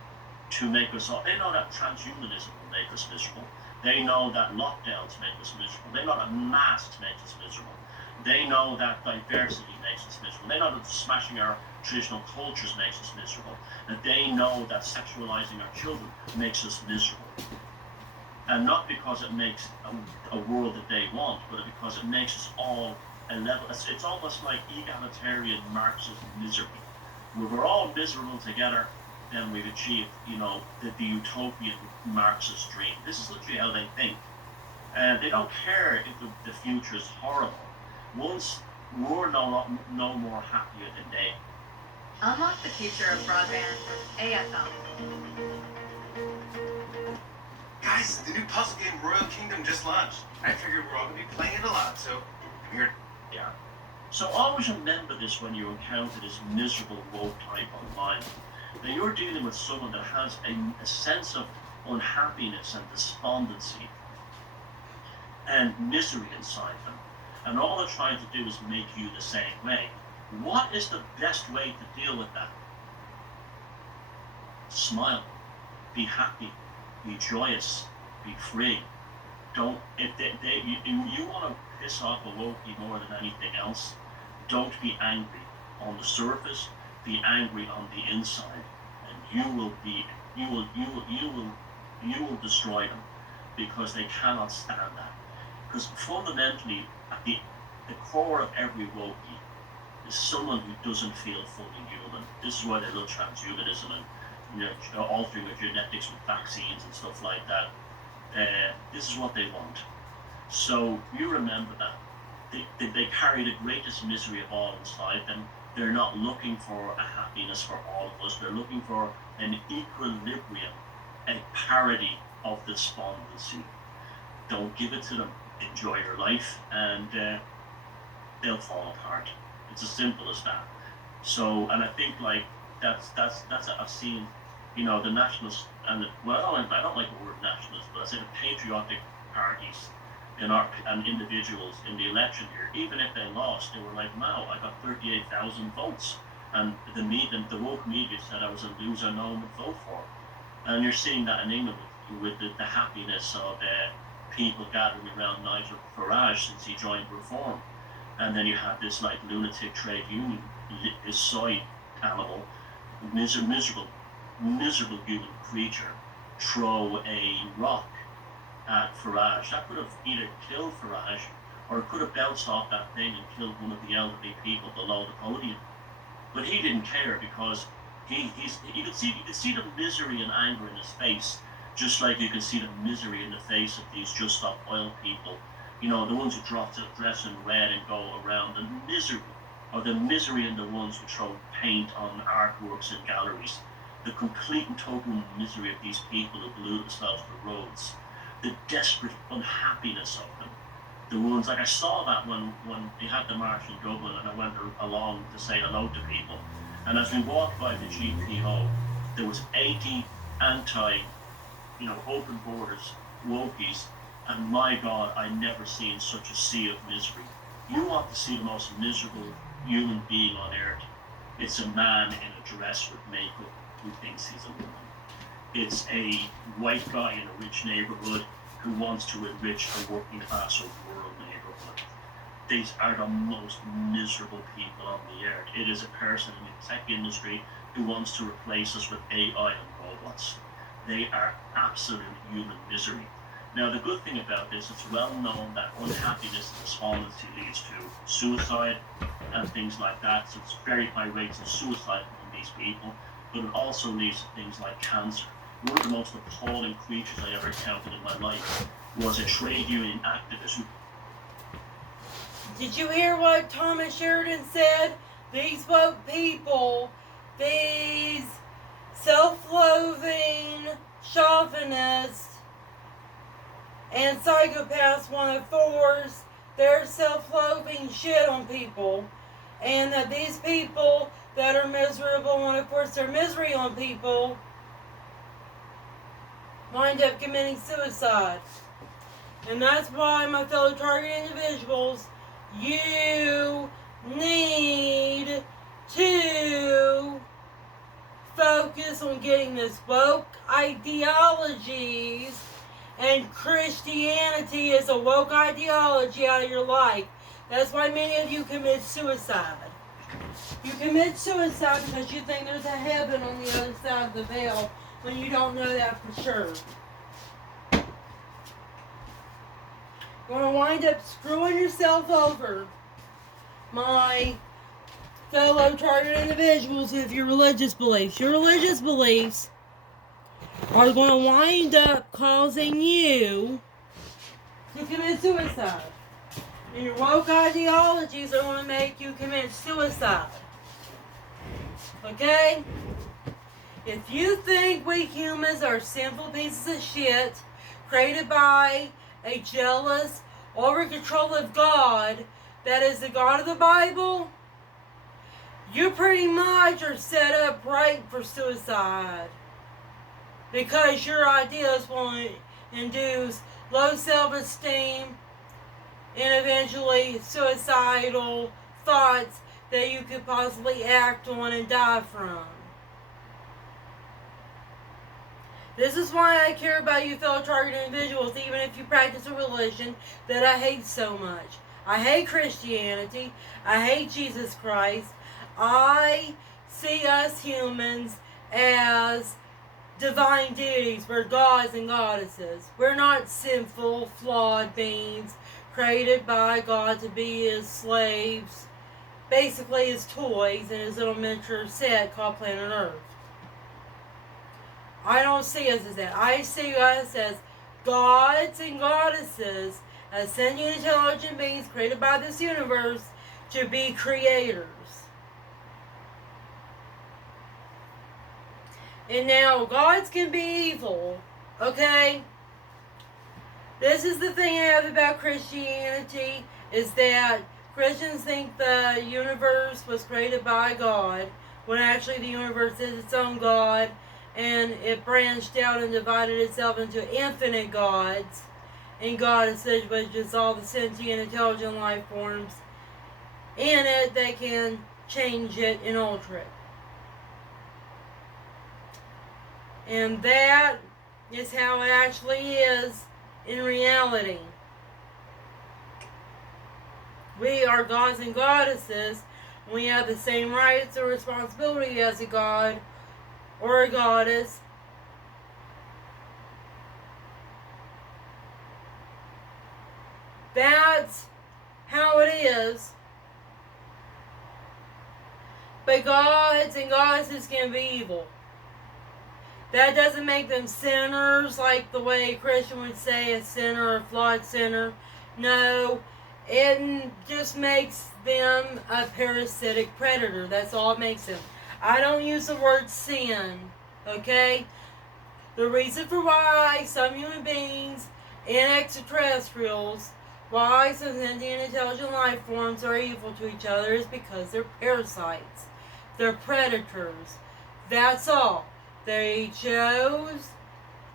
to make us all. They know that transhumanism will make us miserable. They know that lockdowns make us miserable. They know that masks make us miserable. They know that diversity makes us miserable. They know that smashing our traditional cultures makes us miserable. And they know that sexualizing our children makes us miserable. And not because it makes a world that they want, but because it makes us all a level. It's almost like egalitarian Marxist misery. When we're all miserable together, then we've achieved, the utopian Marxist dream. This is literally how they think. And they don't care if the future is horrible. Once we're no more happier than they. Unlock the future of broadband with AFL. Guys, the new puzzle game Royal Kingdom just launched. I figured we're all going to be playing it a lot, so I'm here. Yeah. So always remember this when you encounter this miserable woke type online. Now you're dealing with someone that has a sense of unhappiness and despondency and misery inside them. And all they're trying to do is make you the same way. What is the best way to deal with that? Smile. Be happy. Be joyous. Be free. Don't, if you want to piss off a wokey more than anything else, don't be angry on the surface, be angry on the inside. And you will destroy them, because they cannot stand that. Because fundamentally, at the core of every wokey is someone who doesn't feel fully human. This is why they love transhumanism and altering their genetics with vaccines and stuff like that. This is what they want. So you remember that. They carry the greatest misery of all inside them. They're not looking for a happiness for all of us. They're looking for an equilibrium, a parity of despondency. Don't give it to them. Enjoy your life, and they'll fall apart. It's as simple as that. So, and I think that's I've seen, the nationalists and I don't like the word nationalists, but I say the patriotic parties and individuals in the election here. Even if they lost, they were like, "Wow, I got 38,000 votes," and the woke media said I was a loser no one would vote for. And you're seeing that in England with the happiness of people gathering around Nigel Farage since he joined Reform. And then you have this lunatic trade union, this soy animal, miserable human creature, throw a rock at Farage. That could have either killed Farage, or it could have bounced off that thing and killed one of the elderly people below the podium. But he didn't care, because you could see the misery and anger in his face, just like you can see the misery in the face of these Just Stop Oil people. The ones who dress in red and go around, the misery in the ones who throw paint on artworks in galleries. The complete and total misery of these people who glue themselves to roads. The desperate unhappiness of them. The ones, I saw that when they had the march in Dublin, and I went along to say hello to people. And as we walked by the GPO, there was 80 open borders wokies, and my God, I never seen such a sea of misery. You want to see the most miserable human being on earth, It's a man in a dress with makeup who thinks he's a woman. It's a white guy in a rich neighborhood who wants to enrich a working class or rural neighborhood. These are the most miserable people on the earth. It is a person in the tech industry who wants to replace us with AI and robots. They are absolute human misery. Now, the good thing about this, it's well known that unhappiness and despondency leads to suicide and things like that. So it's very high rates of suicide among these people, but it also leads to things like cancer. One of the most appalling creatures I ever encountered in my life was a trade union activist who... Did you hear what Thomas Sheridan said? These woke people, these self-loathing chauvinists and psychopaths want to force their self-loathing shit on people, and that these people that are miserable want to force their misery on people wind up committing suicide. And that's why, my fellow target individuals, you need to focus on getting this woke ideologies and Christianity is a woke ideology out of your life. That's why many of you commit suicide. You commit suicide because you think there's a heaven on the other side of the veil when you don't know that for sure. You're going to wind up screwing yourself over, my fellow target individuals, with your religious beliefs. Your religious beliefs are going to wind up causing you to commit suicide. And your woke ideologies are going to make you commit suicide. Okay? If you think we humans are sinful pieces of shit created by a jealous, over-controlling God that is the God of the Bible, you pretty much are set up right for suicide. Because your ideas will induce low self-esteem and eventually suicidal thoughts that you could possibly act on and die from. This is why I care about you fellow target individuals, even if you practice a religion that I hate so much. I hate Christianity. I hate Jesus Christ. I see us humans as divine deities. We're gods and goddesses. We're not sinful, flawed beings created by God to be his slaves, basically his toys in his little miniature set called Planet Earth. I don't see us as that. I see us as gods and goddesses, as sentient intelligent beings created by this universe to be creators. And now, gods can be evil, okay? This is the thing I have about Christianity, is that Christians think the universe was created by God, when actually the universe is its own God, and it branched out and divided itself into infinite gods and goddesses, which is all the sentient intelligent life forms in it that can change it and alter it. And that is how it actually is in reality. We are gods and goddesses. We have the same rights or responsibility as a god or a goddess. That's how it is. But gods and goddesses can be evil. That doesn't make them sinners like the way a Christian would say a sinner or a flawed sinner. No, it just makes them a parasitic predator. That's all it makes them. I don't use the word sin, okay? The reason for why some human beings and extraterrestrials, why some sentient intelligent life forms are evil to each other is because they're parasites. They're predators. That's all. They chose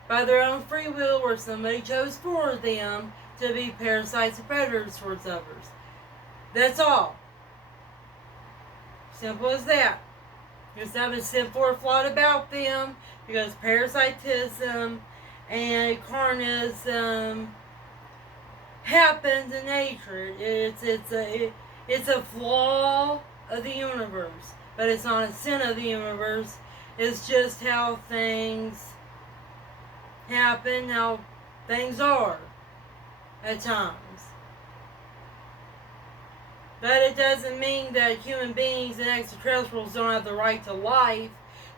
by their own free will, or somebody chose for them, to be parasites and predators towards others. That's all. Simple as that. There's nothing sinful or flawed about them, because parasitism and carnism happens in nature. It's a flaw of the universe, but it's not a sin of the universe. It's just how things happen, how things are at times. But it doesn't mean that human beings and extraterrestrials don't have the right to life,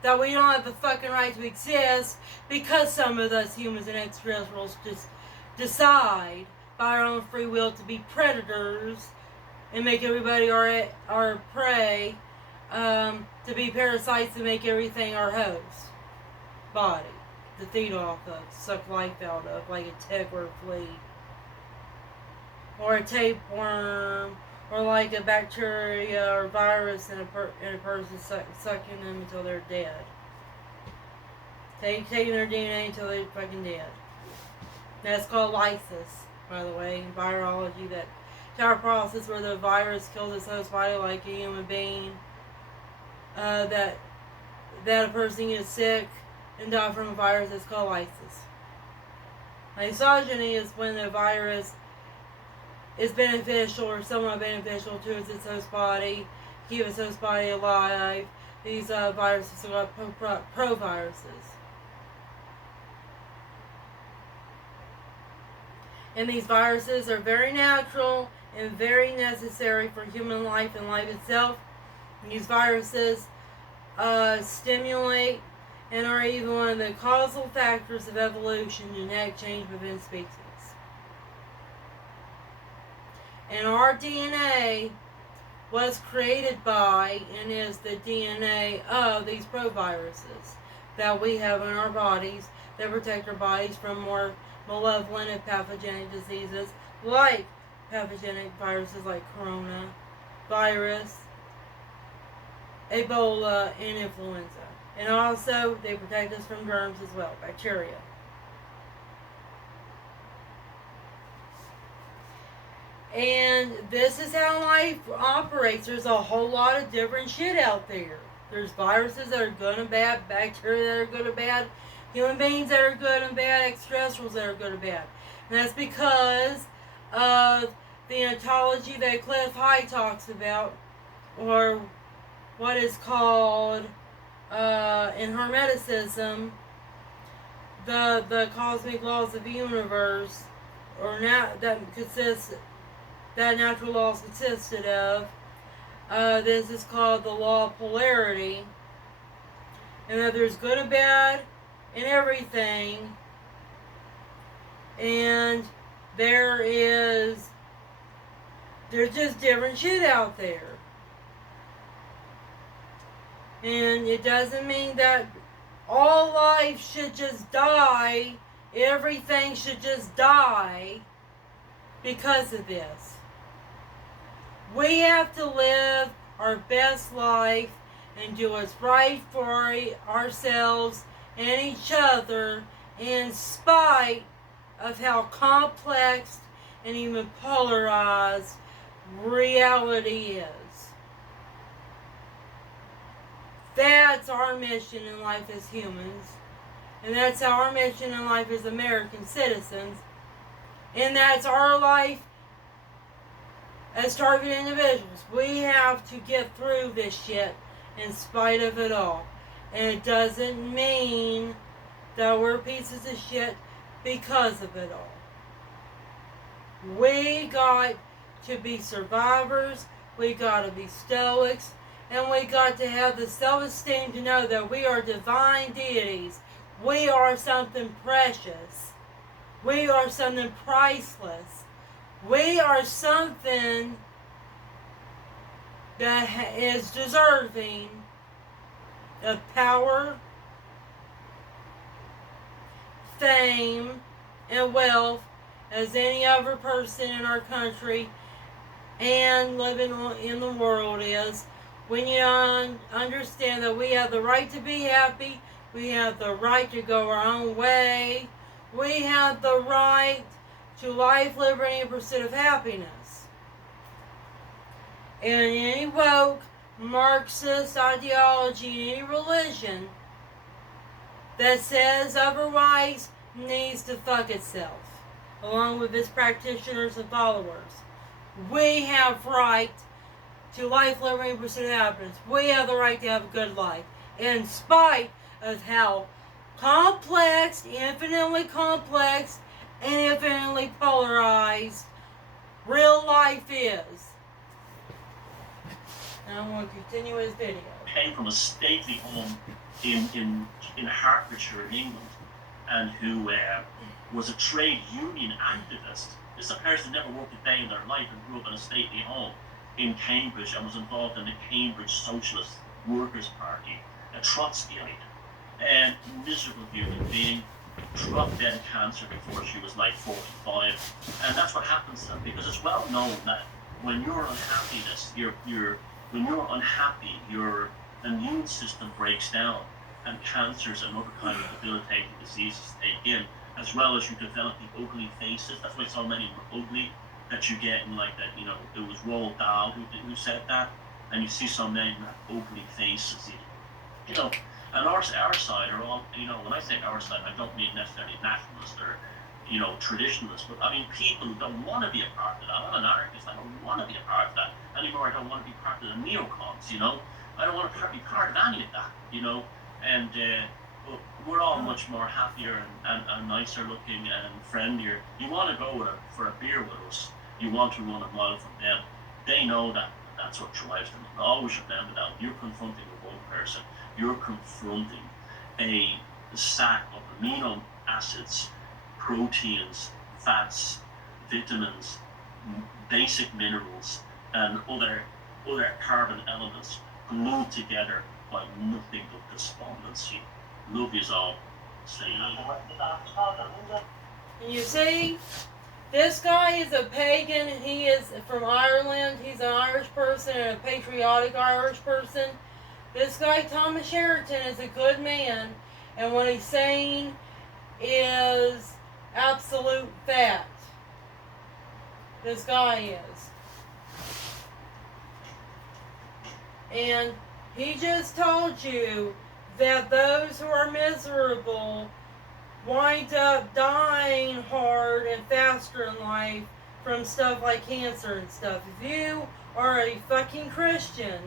that we don't have the fucking right to exist, because some of us humans and extraterrestrials just decide by our own free will to be predators and make everybody our prey, to be parasites and make everything our host body to feed off of, suck life out of, like a tick or a flea, or a tapeworm, or like a bacteria or virus in a person, sucking them until they're dead. Taking their DNA until they're fucking dead. That's called lysis, by the way, in virology. That entire process where the virus kills its host body like a human being. That a person gets sick and die from a virus is called lysis. Lysogeny is when the virus is beneficial or somewhat beneficial to its host body, keep its host body alive. These viruses are called proviruses. And these viruses are very natural and very necessary for human life and life itself. And these viruses stimulate and are even one of the causal factors of evolution, genetic change within species. And our DNA was created by and is the DNA of these proviruses that we have in our bodies that protect our bodies from more malevolent and pathogenic diseases like pathogenic viruses like coronavirus, Ebola, and influenza. And also, they protect us from germs as well, bacteria. And this is how life operates. There's a whole lot of different shit out there. There's viruses that are good and bad, bacteria that are good and bad, human beings that are good and bad, extraterrestrials that are good and bad. And that's because of the ontology that Cliff High talks about, or what is called in Hermeticism, the cosmic laws of the universe, or that natural laws consisted of. This is called the law of polarity, and that there's good and bad in everything, and there's just different shit out there. And it doesn't mean that all life should just die, everything should just die because of this. We have to live our best life and do what's right for ourselves and each other, in spite of how complex and even polarized reality is. That's our mission in life as humans, and that's our mission in life as American citizens, and that's our life as target individuals. We have to get through this shit in spite of it all. And it doesn't mean that we're pieces of shit because of it all. We got to be survivors, we got to be stoics, and we got to have the self-esteem to know that we are divine deities. We are something precious. We are something priceless. We are something that is deserving of power, fame, and wealth as any other person in our country and living in the world is. We need to understand that we have the right to be happy. We have the right to go our own way. We have the right to life, liberty, and pursuit of happiness. And any woke Marxist ideology in any religion that says otherwise needs to fuck itself, along with its practitioners and followers. We have right to life, liberty, and pursuit of happiness. We have the right to have a good life, in spite of how complex, and infinitely polarized real life is. And I'm going to continue his video. Came from a stately home in Hertfordshire, in England, and who was a trade union activist. This is a person who never worked a day in their life and grew up in a stately home in Cambridge and was involved in the Cambridge Socialist Workers' Party, a Trotskyite, and miserable human being, dropped dead of cancer before she was like 45, and that's what happens to them, because it's well known that when you're when you're unhappy, your immune system breaks down, and cancers and other kind of debilitating diseases take in, as well as you develop the ugly faces. That's why so many were ugly, that you get in like that, it was Roald Dahl who said that, and you see so many who have ugly faces, and our side are all, when I say our side, I don't mean necessarily nationalists or, traditionalists, but I mean people who don't want to be a part of that. I'm an anarchist, I don't want to be a part of that anymore. I don't want to be part of the neocons, I don't want to be part of any of that, and but we're all much more happier and nicer looking and friendlier. You want to go for a beer with us, you want to run a mile from them. They know that that's what drives them. Always remember that when you're confronting with one person, you're confronting a stack of amino acids, proteins, fats, vitamins, basic minerals, and other carbon elements glued together by nothing but despondency. Love is all. You see, this guy is a pagan. He is from Ireland. He's an Irish person and a patriotic Irish person. This guy, Thomas Sheridan, is a good man, and what he's saying is absolute fact. This guy is. And he just told you that those who are miserable wind up dying hard and faster in life from stuff like cancer and stuff. If you are a fucking Christian,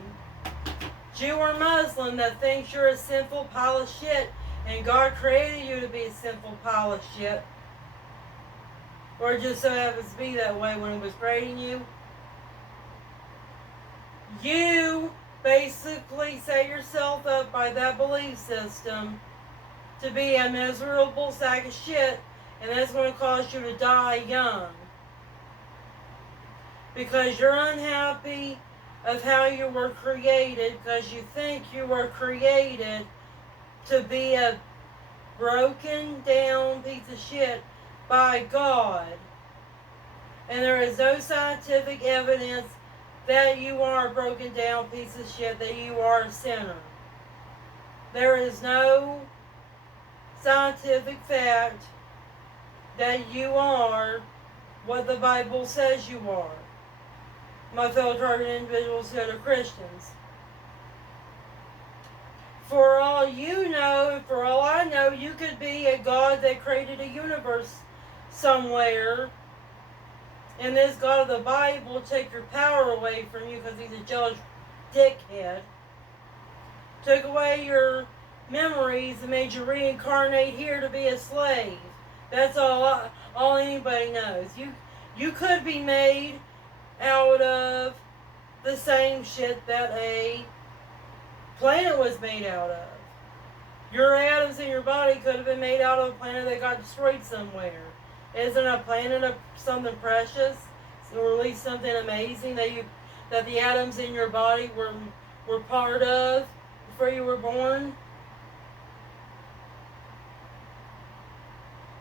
Jew or Muslim that thinks you're a sinful pile of shit and God created you to be a sinful pile of shit, or just so happens to be that way when He was creating you, you basically set yourself up by that belief system to be a miserable sack of shit, and that's going to cause you to die young because you're unhappy of how you were created, because you think you were created to be a broken down piece of shit by God. And there is no scientific evidence that you are a broken down piece of shit, that you are a sinner. There is no scientific fact that you are what the Bible says you are. My fellow targeted individuals who are Christians. For all you know, and for all I know, you could be a God that created a universe somewhere, and this God of the Bible take your power away from you because he's a jealous dickhead. Took away your memories and made you reincarnate here to be a slave. That's all anybody knows. You could be made out of the same shit that a planet was made out of. Your atoms in your body could have been made out of a planet that got destroyed somewhere. Isn't a planet something precious, or at least something amazing that the atoms in your body were part of before you were born?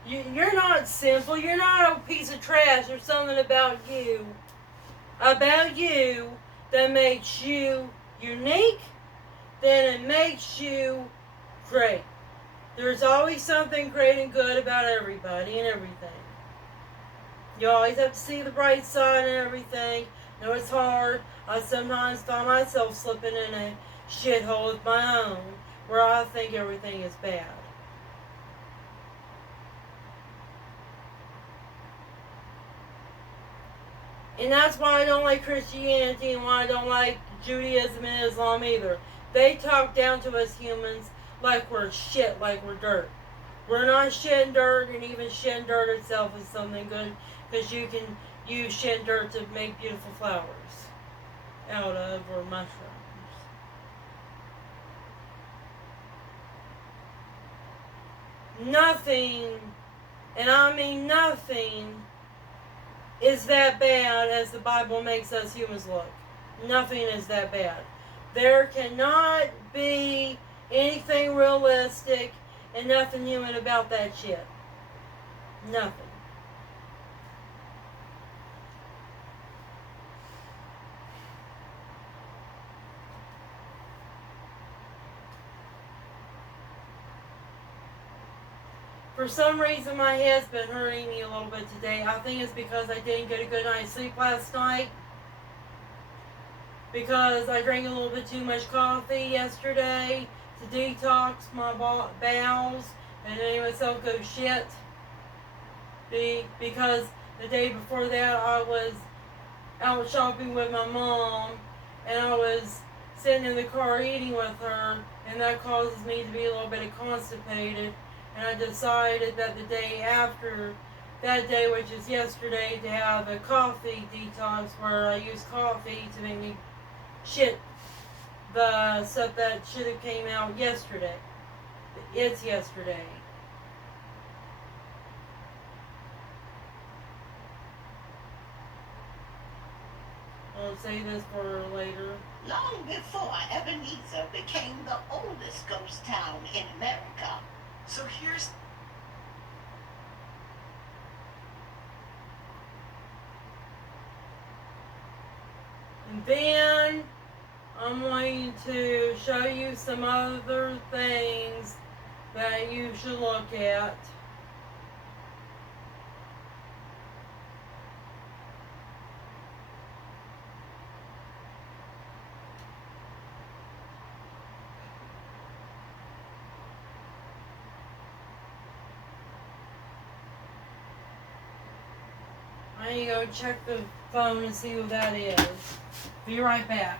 You're not sinful. You're not a piece of trash. There's something about you that makes you unique, then it makes you great. There's always something great and good about everybody and everything. You always have to see the bright side and everything. I know it's hard. I sometimes find myself slipping in a shithole of my own where I think everything is bad. And that's why I don't like Christianity and why I don't like Judaism and Islam either. They talk down to us humans like we're shit, like we're dirt. We're not shit and dirt, and even shit and dirt itself is something good because you can use shit and dirt to make beautiful flowers out of, or mushrooms. Nothing, and I mean nothing, is that bad as the Bible makes us humans look. Nothing is that bad. There cannot be anything realistic and nothing human about that shit. Nothing. For some reason, my head's been hurting me a little bit today. I think it's because I didn't get a good night's sleep last night. Because I drank a little bit too much coffee yesterday to detox my bowels and made myself go shit. Because the day before that, I was out shopping with my mom and I was sitting in the car eating with her, and that causes me to be a little bit constipated. And I decided that the day after that day, which is yesterday, to have a coffee detox where I use coffee to make me shit the stuff that should have came out yesterday. It's yesterday. I'll say this for later. Long before Ebenezer became the oldest ghost town in America. So here's And then I'm going to show you some other things that you should look at. I need to go check the phone and see who that is. Be right back.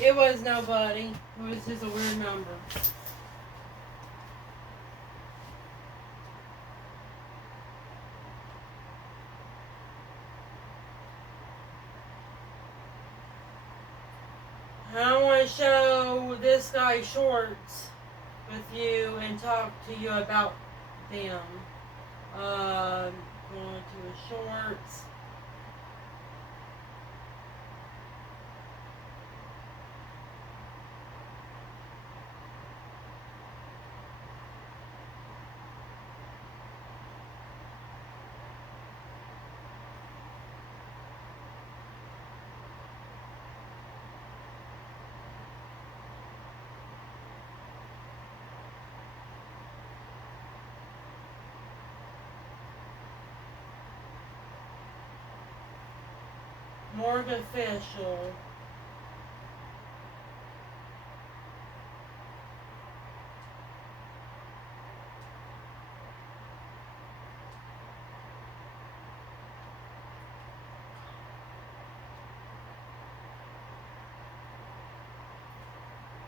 It was nobody. It was just a weird number. I want to show this guy's shorts with you and talk to you about them. Going to his shorts. Morgan Official.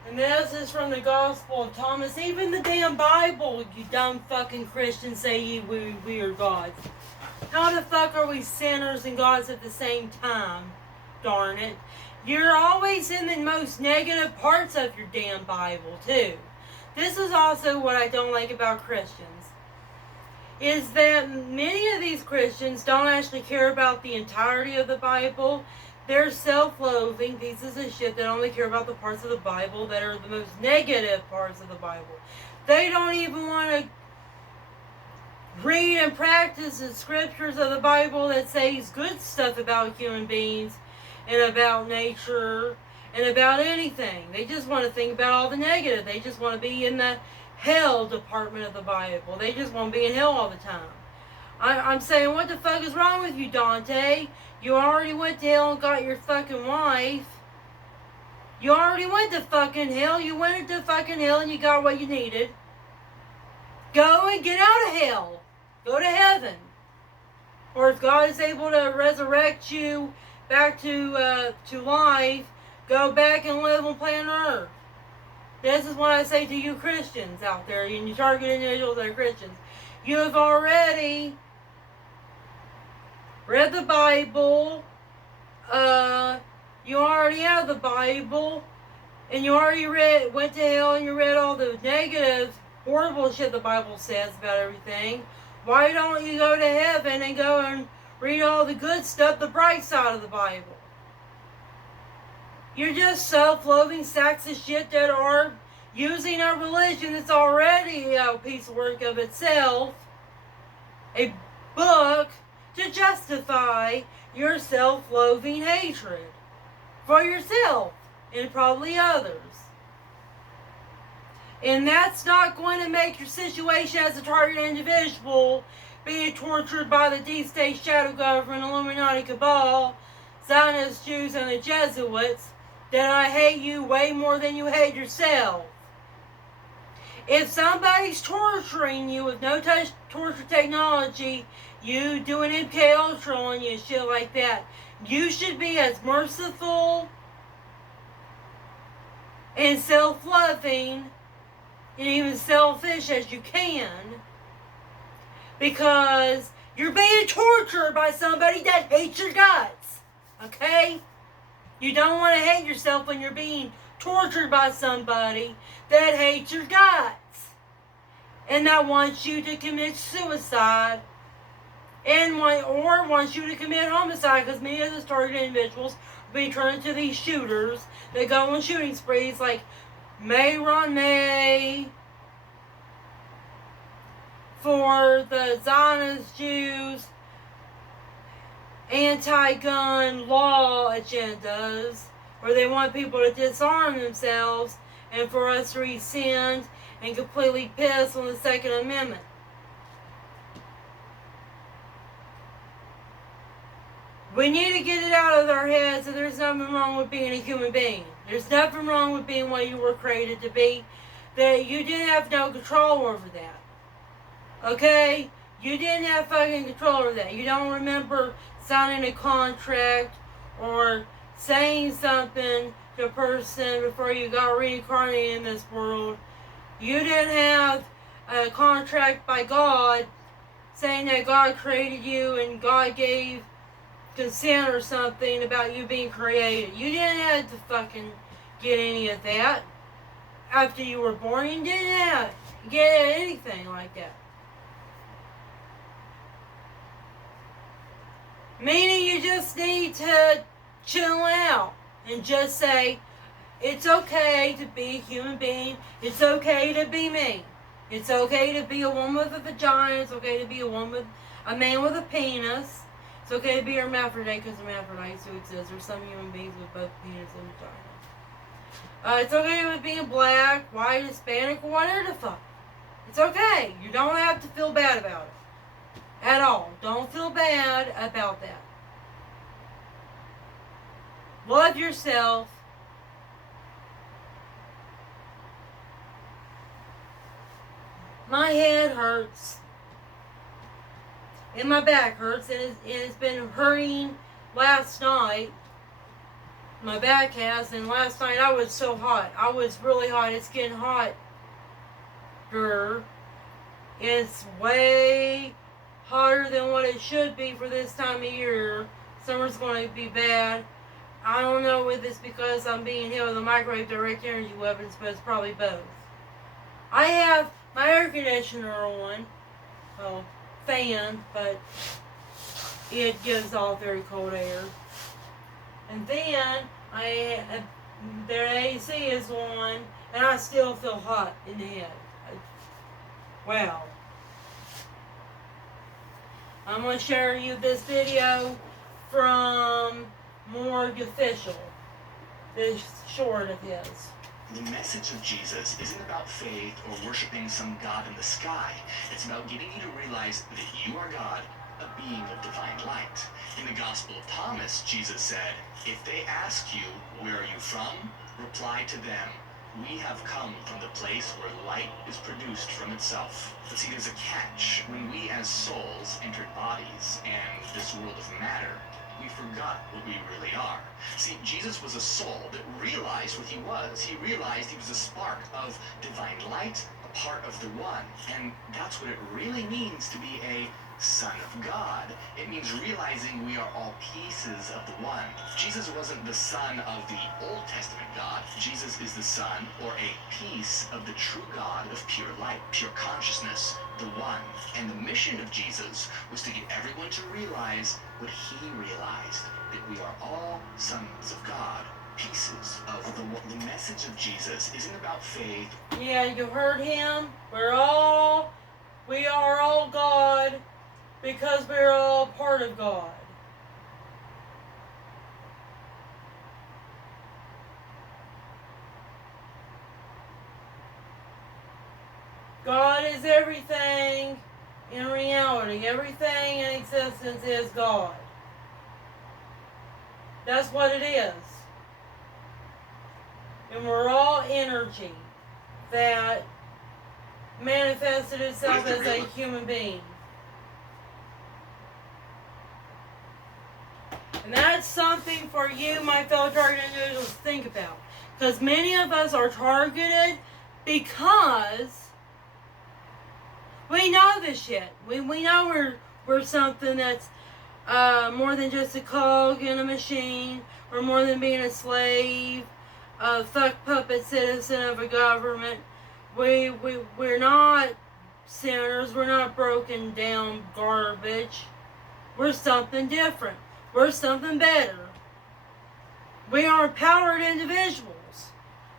And this is from the Gospel of Thomas. Even the damn Bible, you dumb fucking Christians, say we are gods. How the fuck are we sinners and gods at the same time? Darn it. You're always in the most negative parts of your damn Bible, too. This is also what I don't like about Christians. Is that many of these Christians don't actually care about the entirety of the Bible. They're self-loathing pieces of shit that only care about the parts of the Bible that are the most negative parts of the Bible. They don't even want to read and practice the scriptures of the Bible that says good stuff about human beings and about nature and about anything. They just want to think about all the negative. They just want to be in the hell department of the Bible. They just want to be in hell all the time. I'm saying, what the fuck is wrong with you, Dante? You already went to hell and got your fucking wife. You already went to fucking hell. You went into fucking hell and you got what you needed. Go and get out of hell. Go to heaven. Or if God is able to resurrect you back to life, go back and live on planet Earth. This is what I say to you Christians out there, and you target individuals that are Christians. You have already read the Bible, you already have the Bible, and you already went to hell and you read all the negative, horrible shit the Bible says about everything. Why don't you go to heaven and go and read all the good stuff, the bright side of the Bible? You're just self-loathing sacks of shit that are using a religion that's already a piece of work of itself, a book, to justify your self-loathing hatred for yourself and probably others. And that's not going to make your situation as a target individual being tortured by the deep state shadow government, Illuminati cabal, Zionist Jews, and the Jesuits, that I hate you way more than you hate yourself. If somebody's torturing you with no-touch torture technology, you doing MK Ultra on you and shit like that, you should be as merciful and self-loving and even selfish as you can, because you're being tortured by somebody that hates your guts. Okay? You don't want to hate yourself when you're being tortured by somebody that hates your guts and that wants you to commit suicide or wants you to commit homicide, because many of those targeted individuals are being turned into these shooters that go on shooting sprees like Mayron May for the Zionist Jews anti-gun law agendas, where they want people to disarm themselves and for us to rescind and completely piss on the Second Amendment. We need to get it out of our heads that there's nothing wrong with being a human being. There's nothing wrong with being what you were created to be. That you didn't have no control over that. Okay? You didn't have fucking control over that. You don't remember signing a contract or saying something to a person before you got reincarnated in this world. You didn't have a contract by God saying that God created you and God gave consent or something about you being created. You didn't have to fucking get any of that after you were born. You didn't have to get anything like that. Meaning you just need to chill out and just say, it's okay to be a human being. It's okay to be me. It's okay to be a woman with a vagina. It's okay to be a man with a penis. It's okay to be a hermaphrodite, because hermaphrodites do exist. There's some human beings with both penis and vagina. It's okay with being black, white, Hispanic, or whatever the fuck. It's okay. You don't have to feel bad about it. At all. Don't feel bad about that. Love yourself. My head hurts. And my back hurts. And it's been hurting last night. my back has. And last night I was so hot. I was really hot. It's getting hot. It's way hotter than what it should be for this time of year. Summer's going to be bad. I don't know if it's because I'm being hit with a microwave direct energy weapons, but it's probably both. I have my air conditioner on, well, fan, but it gives off very cold air. And then their AC is on, and I still feel hot in the head. Wow. I'm going to share you this video from Morgue Official. This short of his. The message of Jesus isn't about faith or worshiping some God in the sky. It's about getting you to realize that you are God, a being of divine light. In the Gospel of Thomas, Jesus said, "If they ask you, 'Where are you from?' reply to them, 'We have come from the place where light is produced from itself.'" But see, there's a catch. When we as souls entered bodies and this world of matter, we forgot what we really are. See, Jesus was a soul that realized what he was. He realized he was a spark of divine light, a part of the One. And that's what it really means to be a Son of God. It means realizing we are all pieces of the One. Jesus wasn't the Son of the Old Testament God. Jesus is the Son, or a piece of the true God of pure light, pure consciousness, the One. And the mission of Jesus was to get everyone to realize what he realized, that we are all sons of God, pieces of the One. The message of Jesus isn't about faith. Yeah, you heard him. We are all God because we're all part of God. God is everything in reality. Everything in existence is God. That's what it is. And we're all energy that manifested itself as a human being. And that's something for you, my fellow targeted individuals, to think about. Because many of us are targeted because we know this shit. We know we're something that's more than just a cog in a machine, or more than being a slave, a fuck puppet citizen of a government. We're not sinners. We're not broken down garbage. We're something different. We're something better. We are empowered individuals.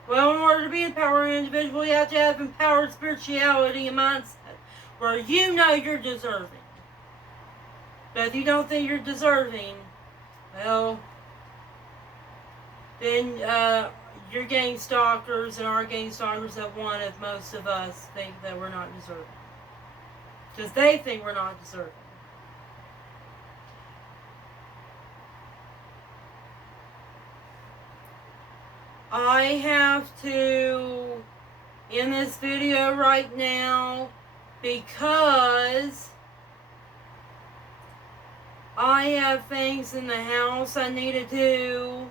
Well, in order to be an empowered individual, you have to have empowered spirituality and mindset, where you know you're deserving. But if you don't think you're deserving, well, then your gang stalkers and our gang stalkers have won if most of us think that we're not deserving. Because they think we're not deserving. I have to end this video right now because I have things in the house I need to do.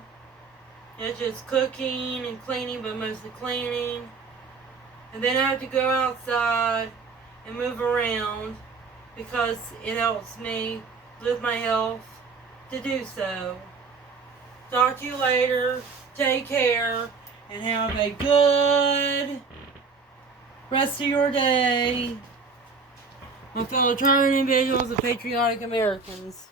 It's just cooking and cleaning, but mostly cleaning. And then I have to go outside and move around because it helps me with my health to do so. Talk to you later. Take care and have a good rest of your day, my fellow chartered individuals and patriotic Americans.